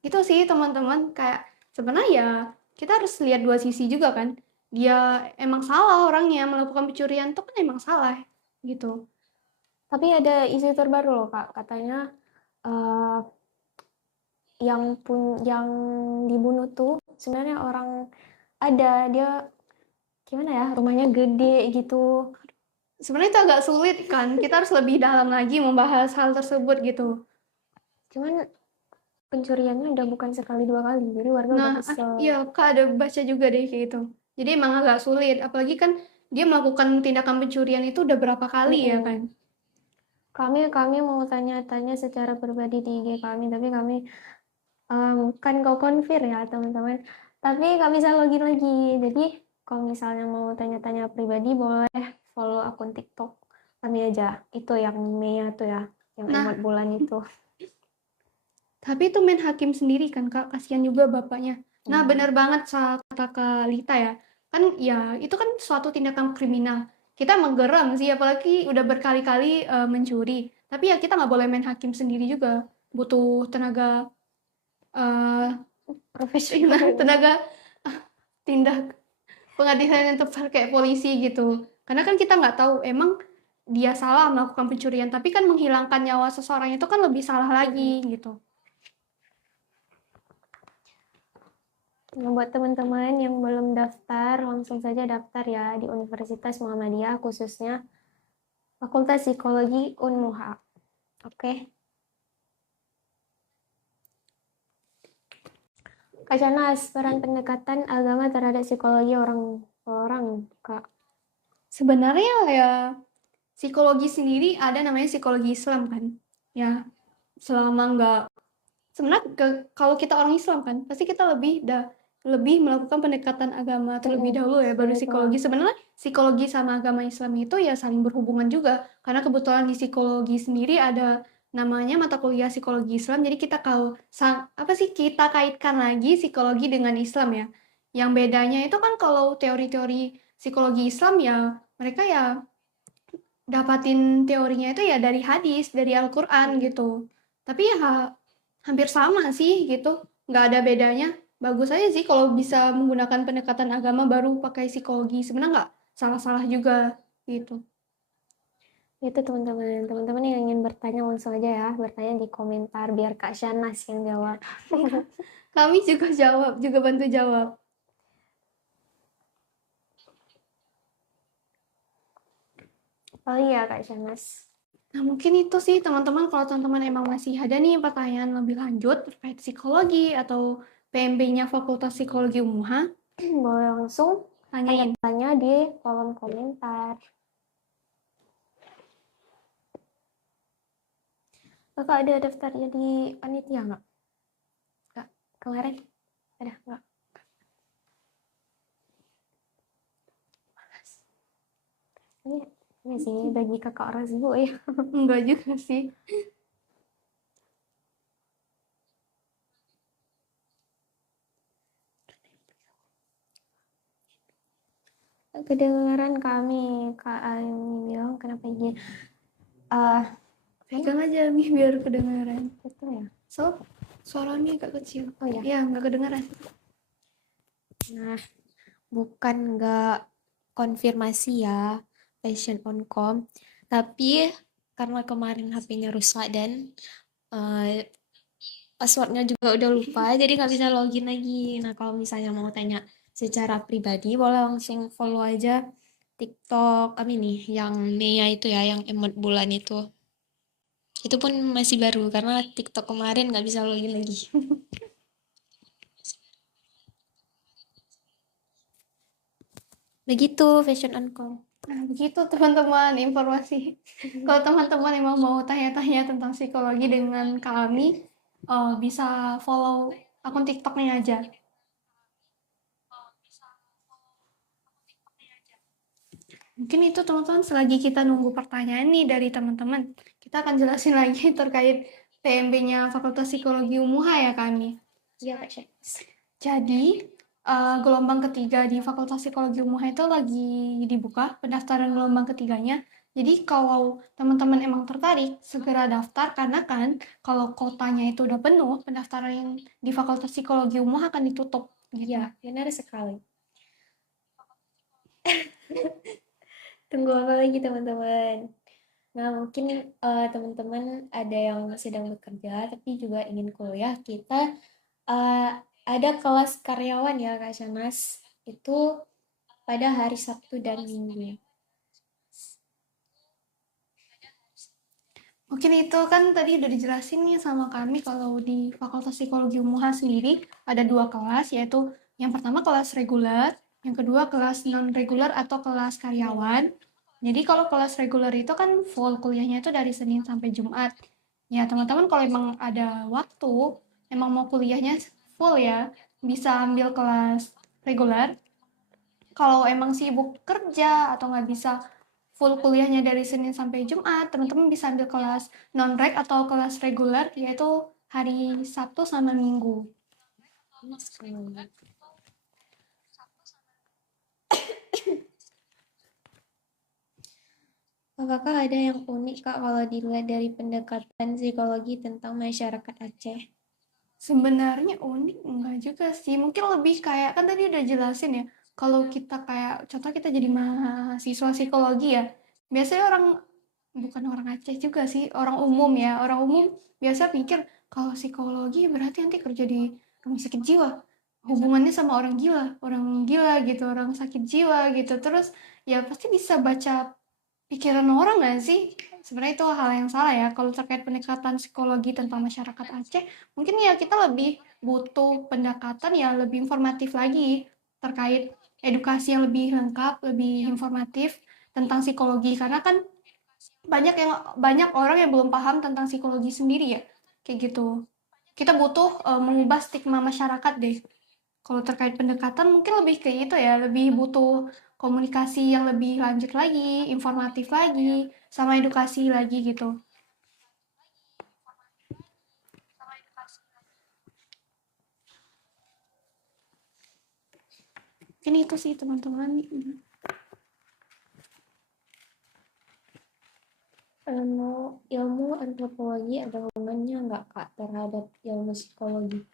Itu sih teman-teman kayak sebenarnya ya kita harus lihat dua sisi juga kan. Dia emang salah orangnya melakukan pencurian itu kan emang salah gitu. Tapi ada isu terbaru loh, Kak, katanya eh, yang dibunuh tuh sebenarnya orang ada, dia gimana ya, rumahnya gede gitu. Sebenarnya itu agak sulit kan. Kita harus lebih dalam lagi membahas hal tersebut gitu. Cuman pencuriannya udah bukan sekali dua kali, jadi warga udah Nah, kesel. iya Kak ada baca juga deh kayak gitu. Jadi emang agak sulit, apalagi kan dia melakukan tindakan pencurian itu udah berapa kali ya Mm-mm. kan. Kami mau tanya-tanya secara pribadi di IG kami, tapi kami kan kau konfir ya teman-teman. Tapi nggak bisa login lagi. Jadi kalau misalnya mau tanya-tanya pribadi boleh follow akun TikTok kami aja. Itu yang Mea tuh ya, yang Nah, emot bulan itu. tapi itu main hakim sendiri kan Kak, kasihan juga bapaknya. Nah, Hmm. benar banget kata Kak Lita ya. Kan ya itu kan suatu tindakan kriminal. Kita menggeram sih, apalagi udah berkali-kali mencuri. Tapi ya kita nggak boleh main hakim sendiri juga. Butuh tenaga eh Profesional. tenaga tindak pengadilan yang tepat kayak polisi gitu. Karena kan kita nggak tahu emang dia salah melakukan pencurian, tapi kan menghilangkan nyawa seseorang itu kan lebih salah lagi gitu. Nah, buat teman-teman yang belum daftar, langsung saja daftar ya di Universitas Muhammadiyah, khususnya Fakultas Psikologi Unmuha. Oke. Kak Canas, peran pendekatan agama terhadap psikologi orang, Kak. Sebenarnya ya psikologi sendiri ada namanya psikologi Islam kan. Ya, selama nggak sebenarnya kalau kita orang Islam kan pasti kita lebih melakukan pendekatan agama terlebih dahulu ya baru Spiritual. psikologi. Sebenarnya psikologi sama agama Islam itu ya saling berhubungan juga karena kebetulan di psikologi sendiri ada namanya mata kuliah psikologi Islam. Jadi kita kalau apa sih kita kaitkan lagi psikologi dengan Islam ya. Yang bedanya itu kan kalau teori-teori psikologi Islam ya mereka ya dapatin teorinya itu ya dari hadis, dari Al-Quran gitu. Tapi ya hampir sama sih gitu, nggak ada bedanya. Bagus aja sih kalau bisa menggunakan pendekatan agama baru pakai psikologi. Sebenarnya nggak salah-salah juga gitu. Itu teman-teman yang ingin bertanya langsung aja ya, bertanya di komentar biar Kak Shanas yang jawab. Kami juga jawab, juga bantu jawab. Oh iya Kak Shanas. Nah mungkin itu sih teman-teman kalau teman-teman emang masih ada nih pertanyaan lebih lanjut terkait psikologi atau PMB-nya Fakultas Psikologi UMUHA. Boleh langsung Tanyain. Tanya di kolom komentar. Kakak ada daftarnya di panitia nggak? Kak, kemarin ada nggak? Ini sih bagi kakak orang sibuk ya. Enggak juga sih. Kedengaran kami, Kak Aimi bilang kenapa gini? Pegang aja Mi biar kedengaran. Betul ya? So, suaranya agak kecil. Oh ya. Iya, nggak kedengaran. Nah, bukan nggak konfirmasi ya Passion on Com, tapi karena kemarin HP-nya rusak dan passwordnya juga udah lupa, jadi nggak bisa login lagi. Nah, kalau misalnya mau tanya secara pribadi, boleh langsung follow aja TikTok kami nih, yang Mea itu ya, yang emot bulan itu. Itu pun masih baru, karena TikTok kemarin nggak bisa login lagi. Begitu Fashion on Com. Nah, begitu teman-teman informasi. Kalau teman-teman emang mau tanya-tanya tentang psikologi dengan kami, bisa follow akun TikToknya aja. Mungkin itu teman-teman, selagi kita nunggu pertanyaan nih dari teman-teman, kita akan jelasin lagi terkait PMB-nya Fakultas Psikologi UMUHA ya kami. Iya, Kak Syed. Jadi, gelombang ketiga di Fakultas Psikologi UMUHA itu lagi dibuka pendaftaran gelombang ketiganya. Jadi kalau teman-teman emang tertarik, segera daftar karena kan kalau kotanya itu udah penuh, pendaftaran di Fakultas Psikologi UMUHA akan ditutup. Gitu. Iya, benar sekali. Tunggu apa lagi teman-teman? Nah, mungkin teman-teman ada yang sedang bekerja tapi juga ingin kuliah. Kita uh, ada kelas karyawan ya Kak Shanas. Itu pada hari Sabtu dan Minggu. Mungkin itu kan tadi udah dijelasin nih sama kami kalau di Fakultas Psikologi UMUHA sendiri ada 2 kelas, yaitu yang pertama kelas reguler, yang kedua kelas non-reguler atau kelas karyawan. Jadi kalau kelas reguler itu kan full kuliahnya itu dari Senin sampai Jumat. Ya teman-teman kalau emang ada waktu, emang mau kuliahnya full ya, bisa ambil kelas reguler. Kalau emang sibuk kerja atau nggak bisa full kuliahnya dari Senin sampai Jumat, teman-teman bisa ambil kelas non-reg atau kelas reguler, yaitu hari Sabtu sama Minggu. Apakah ada yang unik Kak kalau dilihat dari pendekatan psikologi tentang masyarakat Aceh? Sebenarnya unik enggak juga sih, mungkin lebih kayak kan tadi udah jelasin ya, kalau kita kayak contoh kita jadi mahasiswa psikologi ya, biasanya orang, bukan orang Aceh juga sih, orang umum ya, orang umum biasa pikir kalau psikologi berarti nanti kerja di rumah sakit jiwa, hubungannya sama orang gila gitu, orang sakit jiwa gitu, terus ya pasti bisa baca pikiran orang nggak sih? Sebenarnya itu hal yang salah ya. Kalau terkait pendekatan psikologi tentang masyarakat Aceh, mungkin ya kita lebih butuh pendekatan yang lebih informatif lagi terkait edukasi yang lebih lengkap, lebih informatif tentang psikologi. Karena kan banyak orang yang belum paham tentang psikologi sendiri ya, kayak gitu. Kita butuh mengubah stigma masyarakat deh. Kalau terkait pendekatan mungkin lebih kayak gitu ya, lebih butuh komunikasi yang lebih lanjut lagi, informatif lagi, sama edukasi lagi gitu. Mungkin itu sih teman-teman. Ilmu antropologi ada hubungannya nggak Kak terhadap ilmu psikologi?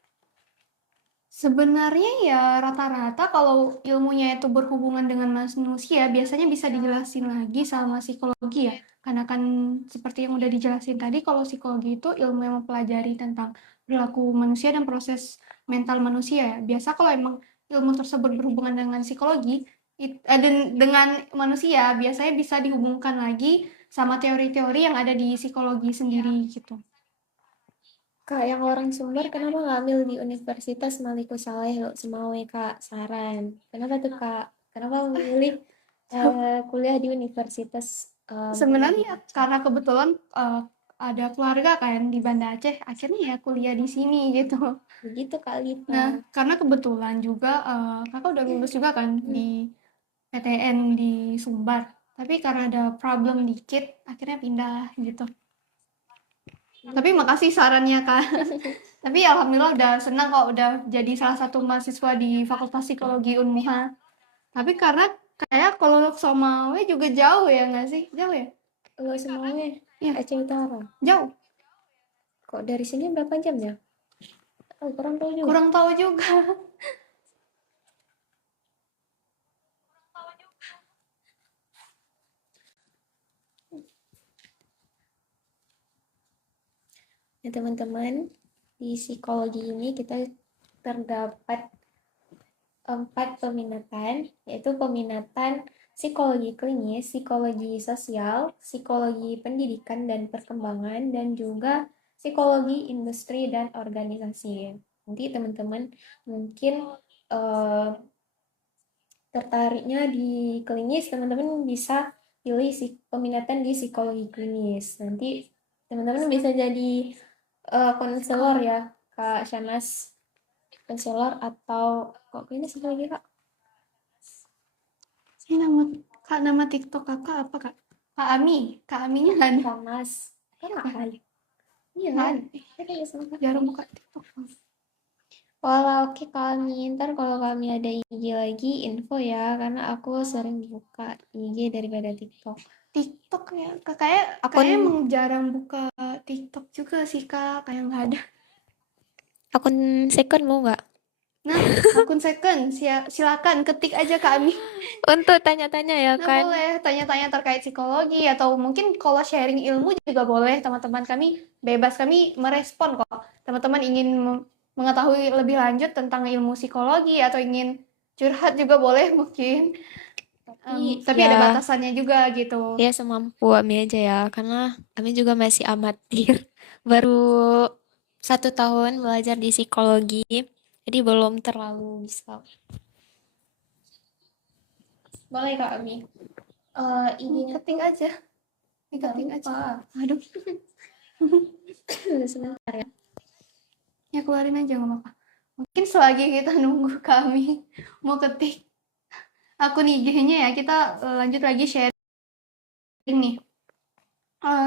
Sebenarnya ya rata-rata kalau ilmunya itu berhubungan dengan manusia biasanya bisa dijelasin lagi sama psikologi ya. Karena kan seperti yang udah dijelasin tadi, kalau psikologi itu ilmu yang mempelajari tentang perilaku manusia dan proses mental manusia ya. Biasa kalau emang ilmu tersebut berhubungan dengan psikologi dengan manusia, biasanya bisa dihubungkan lagi sama teori-teori yang ada di psikologi sendiri gitu. Kak, yang orang Sumber kenapa nggak ambil di Universitas Maliku Saleh Semawe Kak? Saran. Kenapa tuh Kak? Kenapa memilih kuliah di universitas Sebenarnya Muhammadiyah? karena kebetulan ada keluarga kan di Banda Aceh, akhirnya ya kuliah di sini gitu. Begitu Kak Lita. Nah, karena kebetulan juga kakak udah lulus juga kan di PTN di Sumbar. Tapi karena ada problem dikit, akhirnya pindah gitu. Tapi makasih sarannya kak. Tapi alhamdulillah udah senang kok udah jadi salah satu mahasiswa di Fakultas Psikologi Unmuha. Tapi karena kayak kalau Somawe juga jauh ya nggak sih? Jauh ya? Kalau semuanya Iya, Aceh Utara. jauh. Kok dari sini berapa jam ya? Oh, kurang tahu juga. Kurang tahu juga. Ya teman-teman, di psikologi ini kita terdapat 4 peminatan, yaitu peminatan psikologi klinis, psikologi sosial, psikologi pendidikan dan perkembangan, dan juga psikologi industri dan organisasi. Nanti teman-teman mungkin eh, tertariknya di klinis, teman-teman bisa pilih peminatan di psikologi klinis. Nanti teman-teman bisa jadi konselor ya, Kak Shanas, konselor atau kok ini satu lagi Kak? Ini nama TikTok kakak apa kak? Kak Ami. Kak Aminnya kan? Shanas. Kak nggak ada? Iya Kan? kan? Saya kan sama Kak. Jarang buka TikTok. Walau oke kami, ntar kalau kami ada IG lagi info ya, karena aku sering buka IG daripada TikTok. TikTok ya, kak kayak Akun emang jarang buka TikTok juga sih kak, kayak nggak ada. akun second mau nggak? Nah, akun second, silakan ketik aja Kak Ami. Untuk tanya-tanya ya Nah, kan? boleh tanya-tanya terkait psikologi atau mungkin kalau sharing ilmu juga boleh, teman-teman kami bebas, kami merespon kok. Teman-teman ingin mengetahui lebih lanjut tentang ilmu psikologi atau ingin curhat juga boleh mungkin. Tapi ada Ya, batasannya juga gitu. ya semampu kami aja ya, karena kami juga masih amatir. Baru 1 tahun belajar di psikologi, jadi belum terlalu bisa. Boleh Kak Ami. IG-nya Ketik aja. Ketik aja. Aduh, sebentar ya. ya keluarin aja nggak apa-apa. Mungkin selagi kita nunggu kami mau ketik akun IG-nya ya, kita lanjut lagi sharing nih.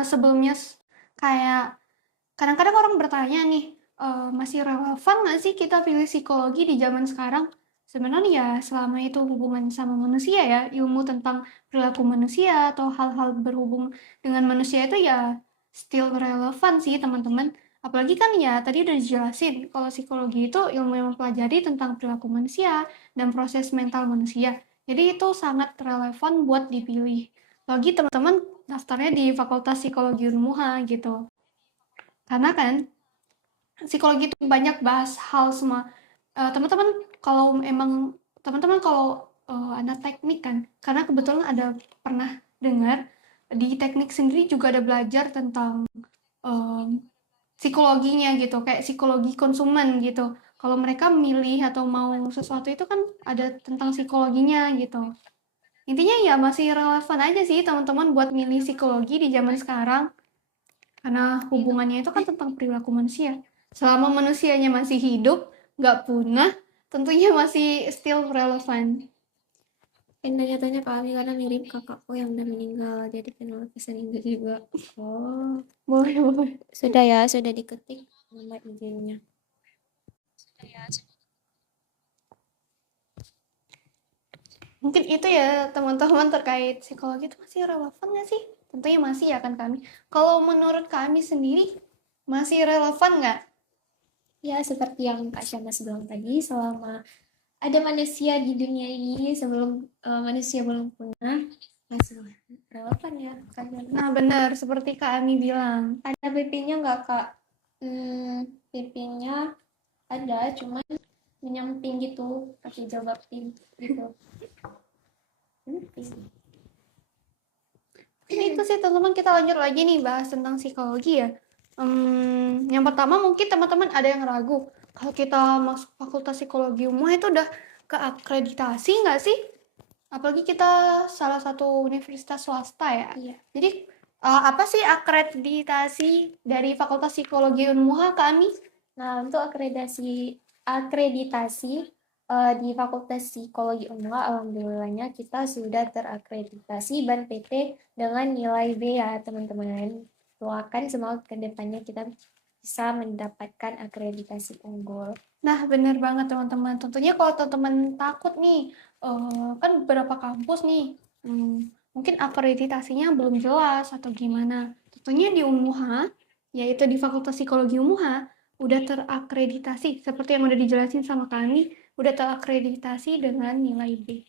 Sebelumnya kayak kadang-kadang orang bertanya nih, masih relevan nggak sih kita pilih psikologi di zaman sekarang? Sebenarnya ya selama itu hubungan sama manusia ya, ilmu tentang perilaku manusia atau hal-hal berhubung dengan manusia itu ya still relevan sih teman-teman. Apalagi kan ya tadi udah dijelasin kalau psikologi itu ilmu yang mempelajari tentang perilaku manusia dan proses mental manusia. Jadi itu sangat relevan buat dipilih. Lagi teman-teman daftarnya di Fakultas Psikologi Unmuha gitu. Karena kan psikologi itu banyak bahas hal semua. Teman-teman kalau emang teman-teman kalau anak teknik kan, karena kebetulan ada pernah dengar di teknik sendiri juga ada belajar tentang em, psikologinya gitu, kayak psikologi konsumen gitu. Kalau mereka milih atau mau sesuatu itu kan ada tentang psikologinya gitu. Intinya ya masih relevan aja sih teman-teman buat milih psikologi di zaman sekarang. Karena hubungannya itu kan tentang perilaku manusia. Selama manusianya masih hidup, nggak punah, tentunya masih still relevan. Tanya-tanya Kak Ami karena mirip kakakku yang udah meninggal, jadi kenal keseringan juga. Oh, Boleh, boleh. sudah ya, sudah diketik nama IG-nya. Mungkin itu ya teman-teman terkait psikologi itu masih relevan nggak sih? Tentunya masih ya kan kami. Kalau menurut kami sendiri, masih relevan nggak? Ya, seperti yang Kak Syahnas bilang tadi, selama ada manusia di dunia ini sebelum manusia belum punah, masih relevan ya Kak Syahnas. Nah benar, seperti Kak Ami bilang. Ada PP-nya nggak Kak? PP-nya ada, cuman menyamping gitu, pakai jilbab pink gitu. Ini itu sih teman-teman, kita lanjut lagi nih bahas tentang psikologi ya. Yang pertama mungkin teman-teman ada yang ragu, kalau kita masuk fakultas psikologi umum itu udah keakreditasi nggak sih? Apalagi kita salah satu universitas swasta ya. Iya. Jadi apa sih akreditasi dari Fakultas Psikologi Unmuha, Kak Ami? Nah, untuk akreditasi di Fakultas Psikologi Unmuha, alhamdulillahnya kita sudah terakreditasi BAN PT dengan nilai B ya, teman-teman. Doakan semoga kedepannya kita bisa mendapatkan akreditasi unggul. Nah, bener banget teman-teman. Tentunya kalau teman-teman takut nih, kan beberapa kampus nih, mungkin akreditasinya belum jelas atau gimana. Tentunya di Unmuha, yaitu di Fakultas Psikologi Unmuha, udah terakreditasi, seperti yang udah dijelasin sama kami, udah terakreditasi dengan nilai B.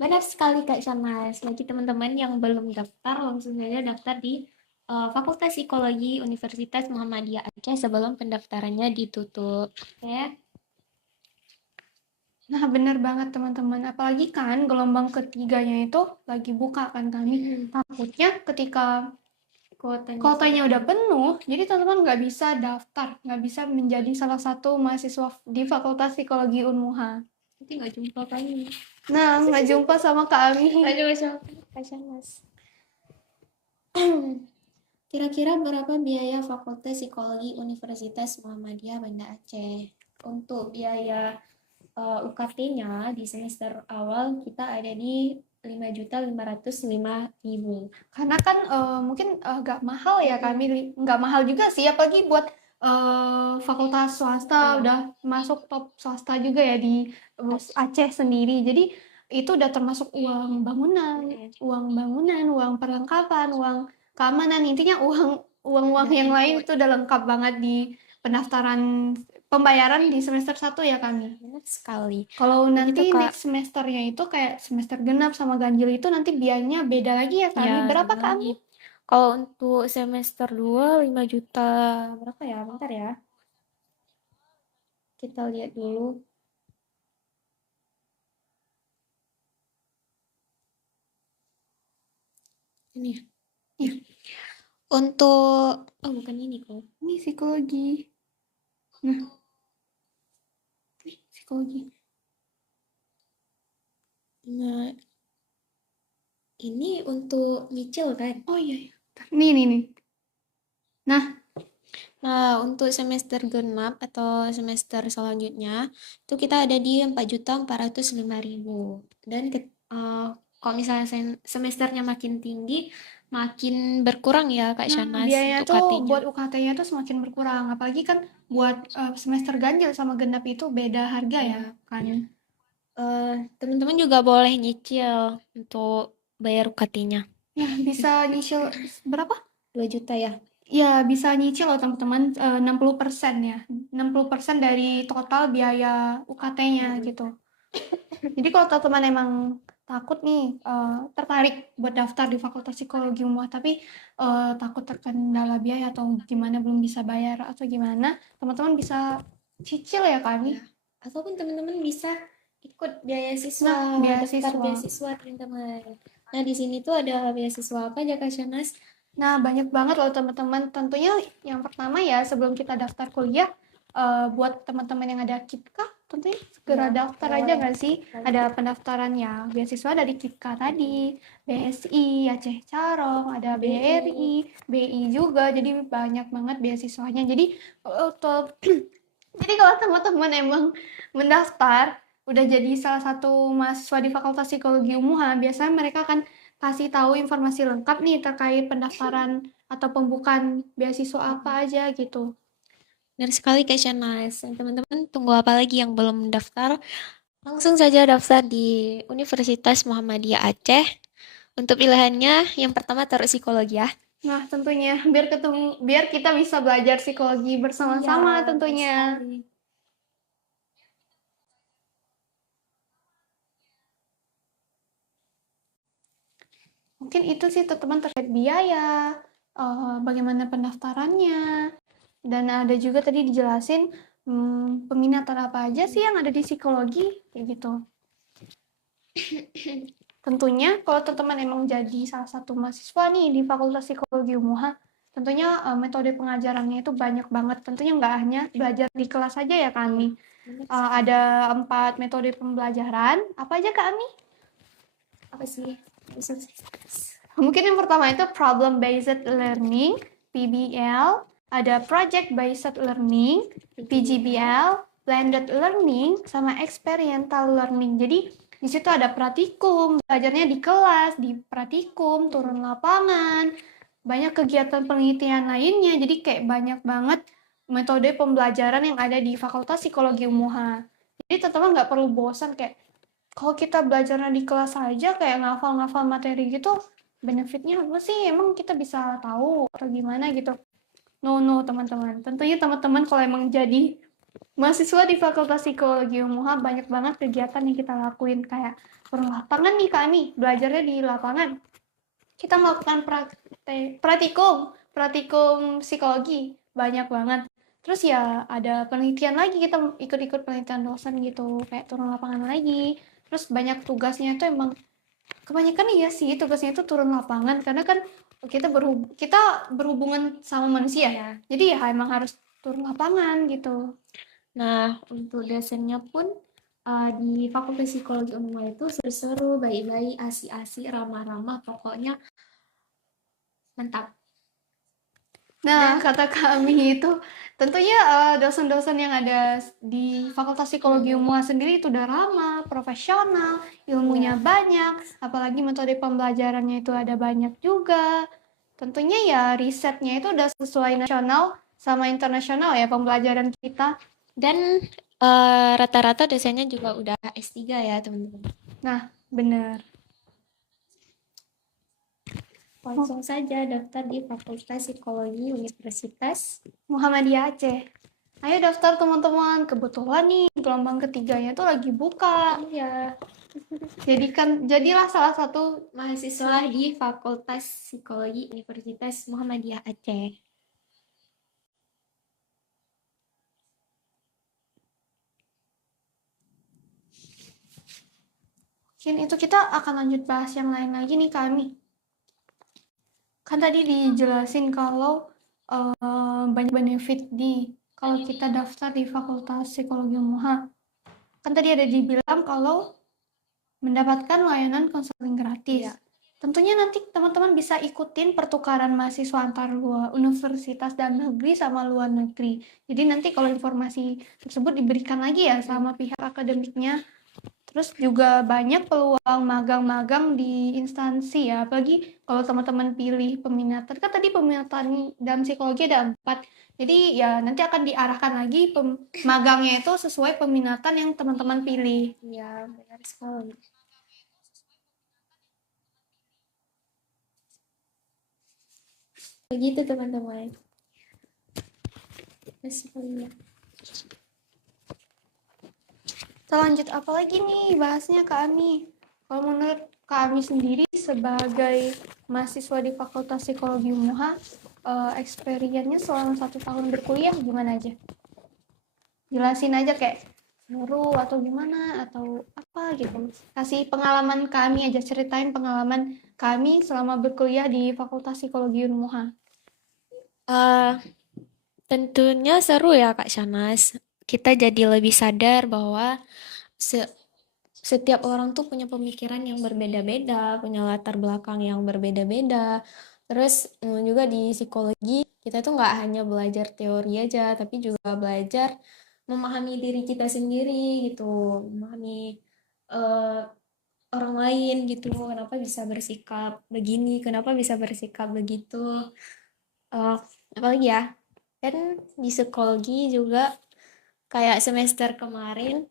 Benar sekali Kak Syamnas. Bagi teman-teman yang belum daftar, langsung saja daftar di Fakultas Psikologi Universitas Muhammadiyah Aceh sebelum pendaftarannya ditutup. Ya. Nah, bener banget teman-teman. Apalagi kan gelombang ketiganya itu lagi buka kan kami. Takutnya ketika kuotanya udah penuh, jadi teman-teman nggak bisa daftar, nggak bisa menjadi salah satu mahasiswa di Fakultas Psikologi Unmuha. Nanti nggak jumpa kami. Nah, nggak jumpa sama Kak Ami. Nggak jumpa sama Kak Syamnas. Kira-kira berapa biaya Fakultas Psikologi Universitas Muhammadiyah Banda Aceh? Untuk biaya UKT-nya di semester awal kita ada di 5.505.000. Karena kan mungkin nggak mahal ya kami, nggak mahal juga sih, apalagi buat fakultas swasta, udah masuk top swasta juga ya di Aceh sendiri. Jadi itu udah termasuk uang bangunan, uang perlengkapan, uang keamanan, intinya uang yang lain itu udah lengkap banget di pendaftaran pembayaran di semester 1 ya kami. Benar sekali. Kalau nanti Kak. next semesternya itu kayak semester genap sama ganjil itu nanti biayanya beda lagi ya kami. Ya, Berapa beda kami? lagi. Kalau untuk semester 2 5 juta berapa ya? Bentar ya. Kita lihat dulu. Ini ya. Iya. Untuk bukan ini kok. Ini psikologi. Nah. Psikologi. Nah, ini untuk nyicil kan? Oh iya. Nih. Nah, untuk semester genap atau semester selanjutnya itu kita ada di 4.405.000. Dan kalau misalnya semesternya makin tinggi, makin berkurang ya Kak Shanas Biayanya untuk tuh UKT-nya. buat UKT-nya tuh semakin berkurang. Apalagi kan buat semester ganjil sama genap itu beda harga ya kan. Teman-teman juga boleh nyicil untuk bayar UKT-nya. Ya, bisa nyicil berapa? 2 juta ya. Ya, bisa nyicil loh teman-teman, 60% ya. 60% dari total biaya UKT-nya gitu. Jadi kalau teman-teman emang takut nih, tertarik buat daftar di Fakultas Psikologi Unmuha tapi takut terkendala biaya atau gimana belum bisa bayar atau gimana, teman-teman bisa cicil ya kan? Ya. Ataupun teman-teman bisa ikut beasiswa, Nah, daftar beasiswa teman-teman. Nah, di sini tuh ada beasiswa apa aja Kak Shanas? Nah, banyak banget loh teman-teman. Tentunya yang pertama ya sebelum kita daftar kuliah, buat teman-teman yang ada KIPKA, tentunya segera daftar aja nggak sih? Ada pendaftarannya, beasiswa dari KIPKA tadi, BSI, Aceh Carong, ada BRI, BI juga, jadi banyak banget beasiswanya. Jadi jadi kalau teman-teman emang mendaftar, udah jadi salah satu mahasiswa di Fakultas Psikologi Unmuha, biasanya mereka akan kasih tahu informasi lengkap nih terkait pendaftaran atau pembukaan beasiswa apa aja gitu. Benar sekali Kak Shanas. Teman-teman tunggu apa lagi yang belum mendaftar? Langsung saja daftar di Universitas Muhammadiyah Aceh. Untuk pilihannya yang pertama taruh psikologi ya. Nah, tentunya biar kita bisa belajar psikologi bersama-sama tentunya. Mungkin itu sih teman-teman terkait biaya, bagaimana pendaftarannya, dan ada juga tadi dijelasin peminatan apa aja sih yang ada di psikologi, kayak gitu. Tentunya kalau teman-teman emang jadi salah satu mahasiswa nih di Fakultas Psikologi Unmuha, tentunya metode pengajarannya itu banyak banget. Tentunya nggak hanya belajar di kelas saja ya kami. Ada 4 metode pembelajaran. Apa aja Kak Ami? Apa sih? Mungkin yang pertama itu problem based learning, PBL, ada project based learning, PGBL, blended learning, sama experiential learning. Jadi di situ ada praktikum, belajarnya di kelas, di praktikum, turun lapangan, banyak kegiatan penelitian lainnya. Jadi kayak banyak banget metode pembelajaran yang ada di Fakultas Psikologi UMUHA. Jadi teman-teman nggak perlu bosan kayak kalau kita belajarnya di kelas aja kayak ngafal-ngafal materi gitu, benefitnya apa sih? Emang kita bisa tahu atau gimana gitu? No, teman-teman. Tentunya teman-teman kalau emang jadi mahasiswa di Fakultas Psikologi UMUHA banyak banget kegiatan yang kita lakuin kayak lapangan nih kami, belajarnya di lapangan. Kita melakukan praktikum psikologi banyak banget. Terus ya ada penelitian lagi, kita ikut-ikut penelitian dosen gitu, kayak turun lapangan lagi. Terus banyak tugasnya itu emang kebanyakan iya sih tugasnya itu turun lapangan karena kan kita berhubungan sama manusia ya. Jadi ya emang harus turun lapangan gitu. Nah, untuk dosennya pun di Fakultas Psikologi Unmul itu seru-seru, baik-baik, asik-asik, ramah-ramah, pokoknya mantap. Nah, kata kami itu tentunya dosen-dosen yang ada di Fakultas Psikologi UMUA sendiri itu udah ramah, profesional, ilmunya banyak, apalagi metode pembelajarannya itu ada banyak juga. Tentunya ya risetnya itu udah sesuai nasional sama internasional ya pembelajaran kita. Dan rata-rata dosennya juga udah S3 ya, teman-teman. Nah, bener. Langsung saja daftar di Fakultas Psikologi Universitas Muhammadiyah Aceh. Ayo daftar teman-teman. Kebetulan nih gelombang ketiganya tuh lagi buka. Iya, Jadilah salah satu mahasiswa di Fakultas Psikologi Universitas Muhammadiyah Aceh. mungkin itu kita akan lanjut bahas yang lain lagi nih kami. Kan tadi dijelasin kalau banyak benefit kalau kita daftar di Fakultas Psikologi UMUHA. Kan tadi ada dibilang kalau mendapatkan layanan konseling gratis. Iya. Tentunya nanti teman-teman bisa ikutin pertukaran mahasiswa antar luar universitas dalam negeri sama luar negeri. Jadi nanti kalau informasi tersebut diberikan lagi ya sama pihak akademiknya. Terus juga banyak peluang magang-magang di instansi ya, apalagi kalau teman-teman pilih peminatan. Kan tadi peminatan dalam psikologi ada 4. Jadi ya nanti akan diarahkan lagi magangnya itu sesuai peminatan yang teman-teman pilih. Iya, benar sekali. Begitu teman-teman. Kita lanjut apa lagi nih bahasnya Kak Ami? Kalau menurut Kak Ami sendiri sebagai mahasiswa di Fakultas Psikologi UMUHA, experience-nya selama 1 tahun berkuliah gimana aja? Jelasin aja kayak seru atau gimana atau apa gitu. Kasih pengalaman kami aja, ceritain pengalaman kami selama berkuliah di Fakultas Psikologi UMUHA. Tentunya seru ya Kak Shanas. Kita jadi lebih sadar bahwa setiap orang tuh punya pemikiran yang berbeda-beda, punya latar belakang yang berbeda-beda. Terus juga di psikologi kita tuh nggak hanya belajar teori aja, tapi juga belajar memahami diri kita sendiri gitu, memahami eh, orang lain gitu. Kenapa bisa bersikap begini, kenapa bisa bersikap begitu. Eh, Apalagi ya. Dan di psikologi juga kayak semester kemarin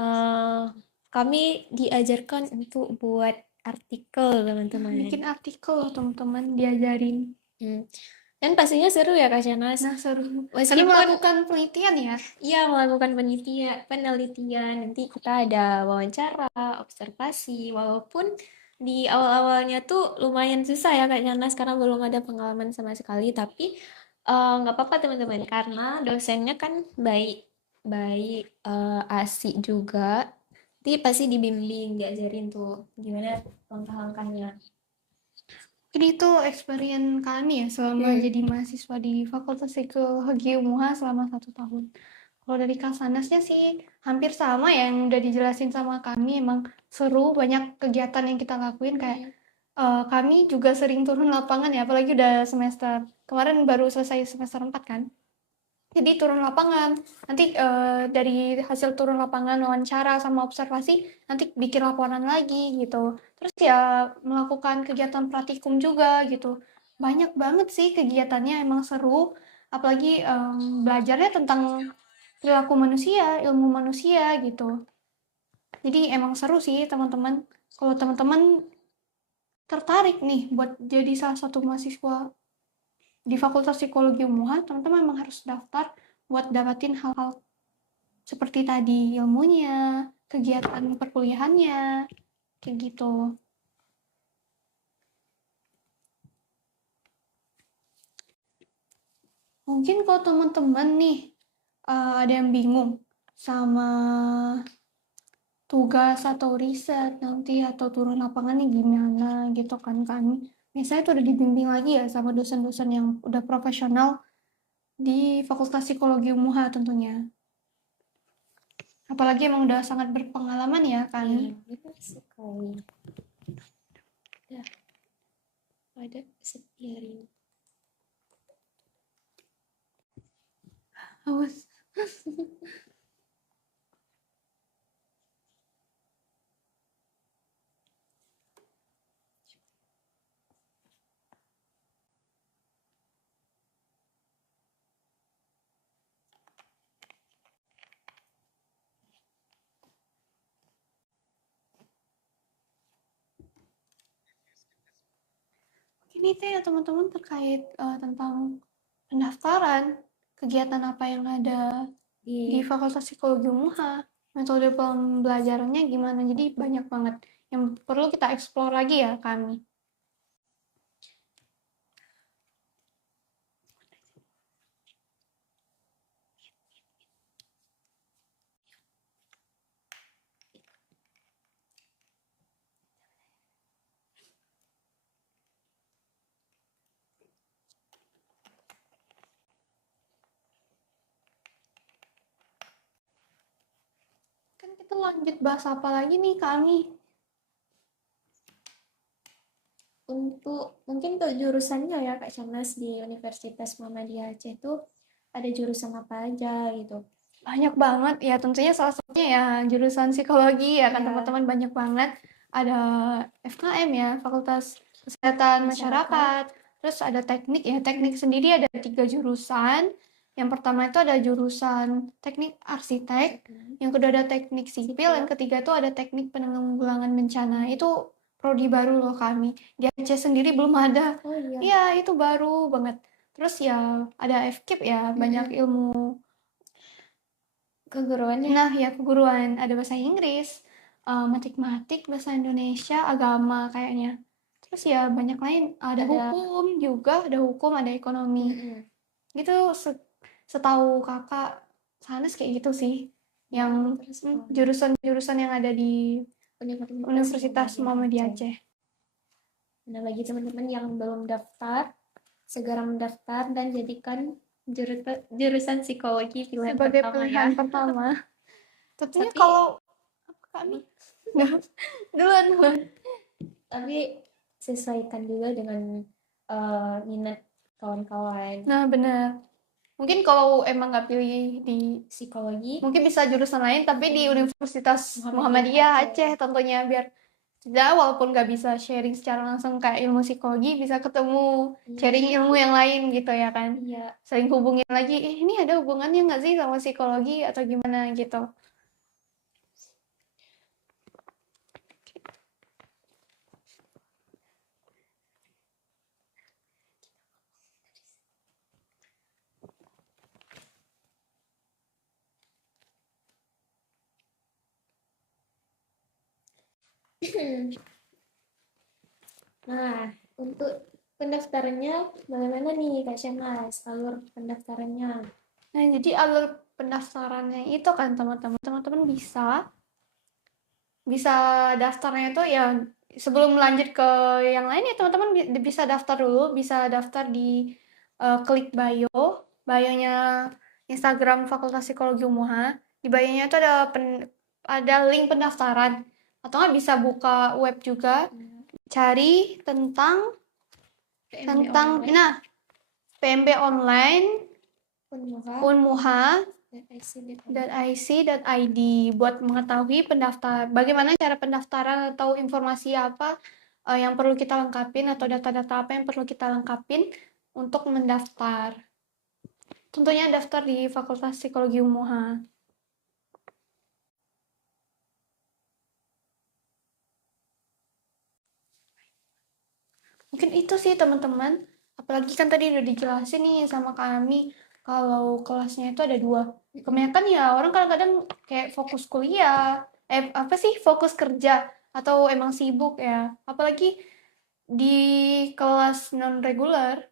eh, kami diajarkan untuk buat artikel teman-teman. Bikin artikel loh teman-teman, diajarin. Dan pastinya seru ya Kak Shanas. Nah seru. Meskipun melakukan penelitian ya. Iya, melakukan penelitian. Nanti kita ada wawancara, observasi. Walaupun di awal-awalnya tuh lumayan susah ya Kak Shanas karena belum ada pengalaman sama sekali. Tapi nggak apa-apa teman-teman karena dosennya kan baik asik juga. Nanti pasti dibimbing, diajarin tuh gimana langkah-langkahnya. Jadi itu experience kami ya selama jadi mahasiswa di Fakultas Psikologi UMUHA selama 1 tahun. Kalau dari Kasanasnya sih hampir sama ya yang udah dijelasin sama kami, emang seru, banyak kegiatan yang kita lakuin kayak kami juga sering turun lapangan ya, apalagi udah semester kemarin baru selesai semester 4 kan. Jadi turun lapangan, nanti dari hasil turun lapangan wawancara sama observasi, nanti bikin laporan lagi gitu. Terus ya melakukan kegiatan praktikum juga gitu. Banyak banget sih kegiatannya, emang seru. Apalagi belajarnya tentang perilaku manusia, ilmu manusia gitu. Jadi emang seru sih teman-teman. Kalau teman-teman tertarik nih buat jadi salah satu mahasiswa di Fakultas Psikologi UMUHA, teman-teman memang harus daftar buat dapatin hal-hal seperti tadi ilmunya, kegiatan perkuliahannya, kayak gitu. Mungkin kalau teman-teman nih ada yang bingung sama tugas atau riset nanti atau turun lapangannya gimana gitu kan kami. Biasanya tuh udah dibimbing lagi ya sama dosen-dosen yang udah profesional di Fakultas Psikologi UMUHA tentunya. Apalagi emang udah sangat berpengalaman ya kami. Iya, benar sekali. Ya, pada setiap Awas. Ini teh ya teman-teman terkait tentang pendaftaran, kegiatan apa yang ada di Fakultas Psikologi UMUHA, metode pembelajarannya gimana. Jadi banyak banget yang perlu kita explore lagi ya kami. Kan kita lanjut bahas apa lagi nih kami? untuk mungkin untuk jurusannya ya Kak Shamas di Universitas Muhammadiyah Aceh itu ada jurusan apa aja gitu. Banyak banget ya, tentunya salah satunya ya jurusan psikologi ya kan Iya. teman-teman, banyak banget. Ada FKM ya, Fakultas Kesehatan Masyarakat. Terus ada teknik ya, teknik sendiri ada 3 jurusan. Yang pertama itu ada jurusan teknik arsitek, yang kedua ada teknik sipil, yang ketiga itu ada teknik penanggulangan bencana. Itu prodi baru loh kami. Di Aceh sendiri belum ada. Oh iya. Iya, itu baru banget. Terus ya ada FKIP ya, banyak ilmu Keguruannya. Nah, ya keguruan. Ada bahasa Inggris, matematik, bahasa Indonesia, agama kayaknya. Terus ya banyak lain. Ada hukum juga, ada hukum, ada ekonomi. Gitu setahu kakak Sanes kayak gitu sih. Yang jurusan-jurusan yang ada di Universitas Muhammadiyah Aceh. Nah, bagi teman-teman yang belum daftar, segera mendaftar dan jadikan jurusan psikologi pilihan sebagai pertama pilihan ya. pertama. Tentunya Tapi- kalau apa kami duluan. Tapi sesuaikan juga dengan minat kawan-kawan. Nah, benar. Mungkin kalau emang nggak pilih di Psikologi, mungkin bisa jurusan lain, tapi di Universitas Muhammadiyah Aceh tentunya, biar tidak walaupun nggak bisa sharing secara langsung kayak ilmu psikologi, bisa ketemu sharing ilmu yang lain gitu ya kan. Iya. Sering hubungin lagi, ini ada hubungannya nggak sih sama psikologi atau gimana gitu. Nah, untuk pendaftarannya bagaimana nih Kak Syamas, alur pendaftarannya? Nah, jadi alur pendaftarannya itu kan teman-teman bisa daftarnya itu ya sebelum lanjut ke yang lain ya teman-teman bisa daftar dulu, bisa daftar di klik bio, bio-nya Instagram Fakultas Psikologi UMUHA. Di bio-nya itu ada link pendaftaran. Atau nggak bisa buka web juga, cari tentang nah PMB online unmuha.ic.id buat mengetahui bagaimana cara pendaftaran atau informasi apa yang perlu kita lengkapin atau data-data apa yang perlu kita lengkapin untuk mendaftar. Tentunya daftar di Fakultas Psikologi UMUHA. Mungkin itu sih teman-teman. Apalagi kan tadi udah dijelasin nih sama kami kalau kelasnya itu ada 2. Kebanyakan ya orang kadang-kadang kayak fokus kuliah, fokus kerja atau emang sibuk ya. Apalagi di kelas non reguler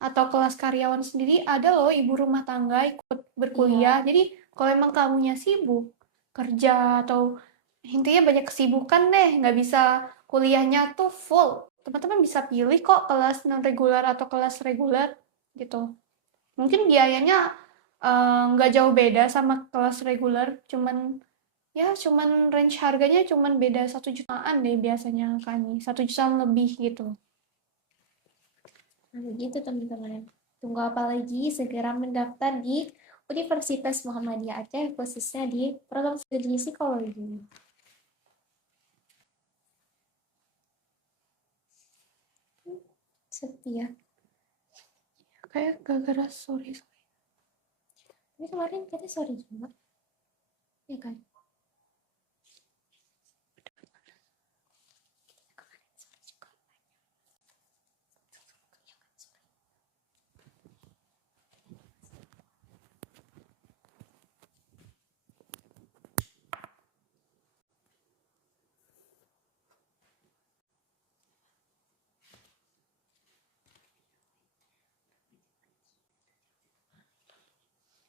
atau kelas karyawan sendiri ada loh ibu rumah tangga ikut berkuliah. Jadi kalau emang kamunya sibuk kerja atau intinya banyak kesibukan deh, nggak bisa kuliahnya tuh full, teman-teman bisa pilih kok kelas non reguler atau kelas reguler gitu. Mungkin biayanya nggak jauh beda sama kelas reguler, cuman range harganya cuman beda 1 jutaan deh biasanya kami, 1 jutaan lebih gitu. Nah, begitu teman-teman. Tunggu apa lagi? Segera mendaftar di Universitas Muhammadiyah Aceh, khususnya di program studi psikologi. Sepi ya. Kayak gara-gara sorry. Tapi kemarin kita sorry juga. Ya kan?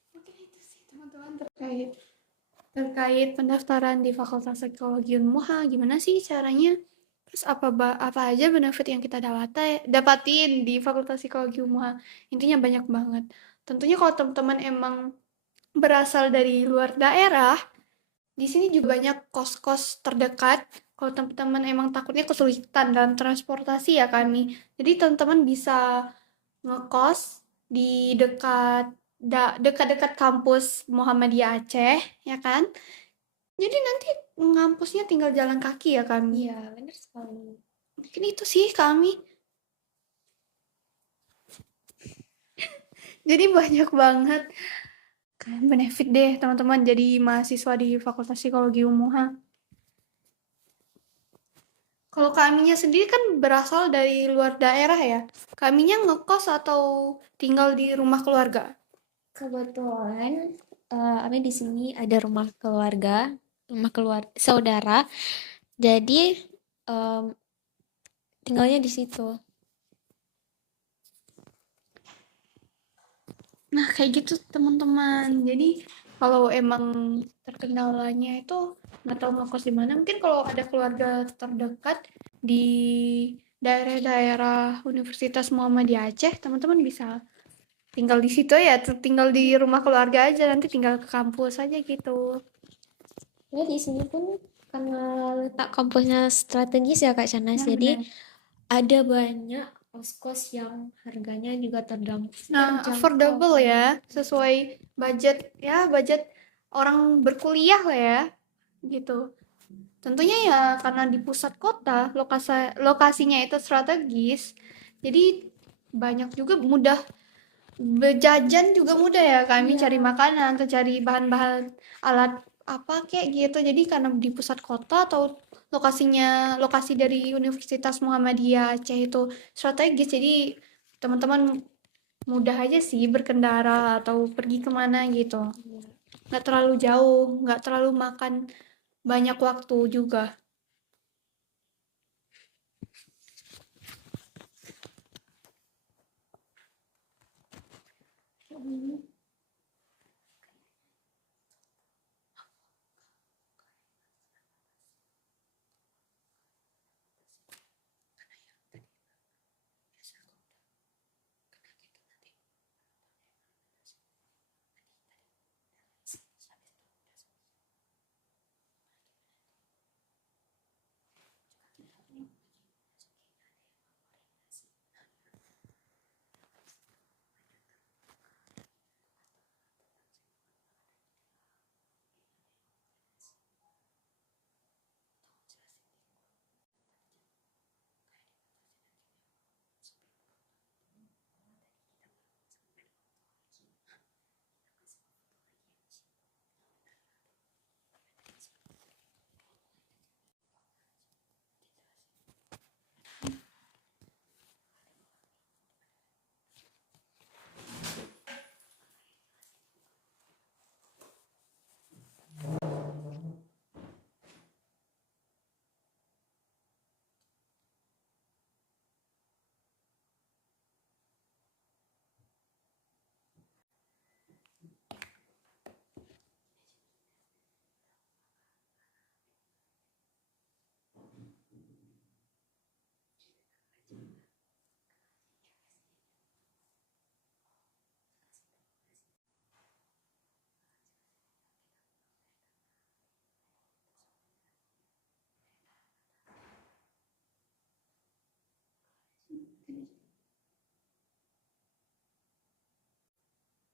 Mungkin itu sih teman-teman terkait pendaftaran di Fakultas Psikologi UNMUHA. Gimana sih caranya? Terus apa aja benefit yang kita dapatin di Fakultas Psikologi UNMUHA? Intinya banyak banget. Tentunya kalau teman-teman emang berasal dari luar daerah, di sini juga banyak kos-kos terdekat. Kalau teman-teman emang takutnya kesulitan dalam transportasi ya kami. Jadi teman-teman bisa ngekos di dekat-dekat kampus Muhammadiyah Aceh, ya kan? Jadi nanti ngampusnya tinggal jalan kaki ya kami. Iya, benar sekali. Mungkin itu sih kami. Jadi banyak banget kan benefit deh teman-teman jadi mahasiswa di Fakultas Psikologi UMUHA. Kalau kaminya sendiri kan berasal dari luar daerah ya. Kaminya ngekos atau tinggal di rumah keluarga? Kebetulan kami di sini ada rumah keluarga saudara. Jadi tinggalnya di situ. Nah, kayak gitu teman-teman. Jadi kalau emang terkendalanya itu nggak tahu ngekos di mana, mungkin kalau ada keluarga terdekat di daerah-daerah Universitas Muhammadiyah Aceh, teman-teman bisa tinggal di situ ya, tinggal di rumah keluarga aja, nanti tinggal ke kampus aja gitu. Ya di sini pun karena letak kampusnya strategis ya Kak Shanas, Ya, jadi benar. ada banyak kos-kos yang harganya juga Nah, terjangkau. affordable ya, sesuai budget orang berkuliah lah ya, gitu. Tentunya ya karena di pusat kota, lokasinya itu strategis, jadi banyak juga mudah berjajan juga mudah ya kami Iya. cari makanan atau cari bahan-bahan alat apa kayak gitu. Jadi karena di pusat kota atau lokasi dari Universitas Muhammadiyah Aceh itu strategis, jadi teman-teman mudah aja sih berkendara atau pergi kemana gitu. Nggak terlalu jauh, nggak terlalu makan banyak waktu juga.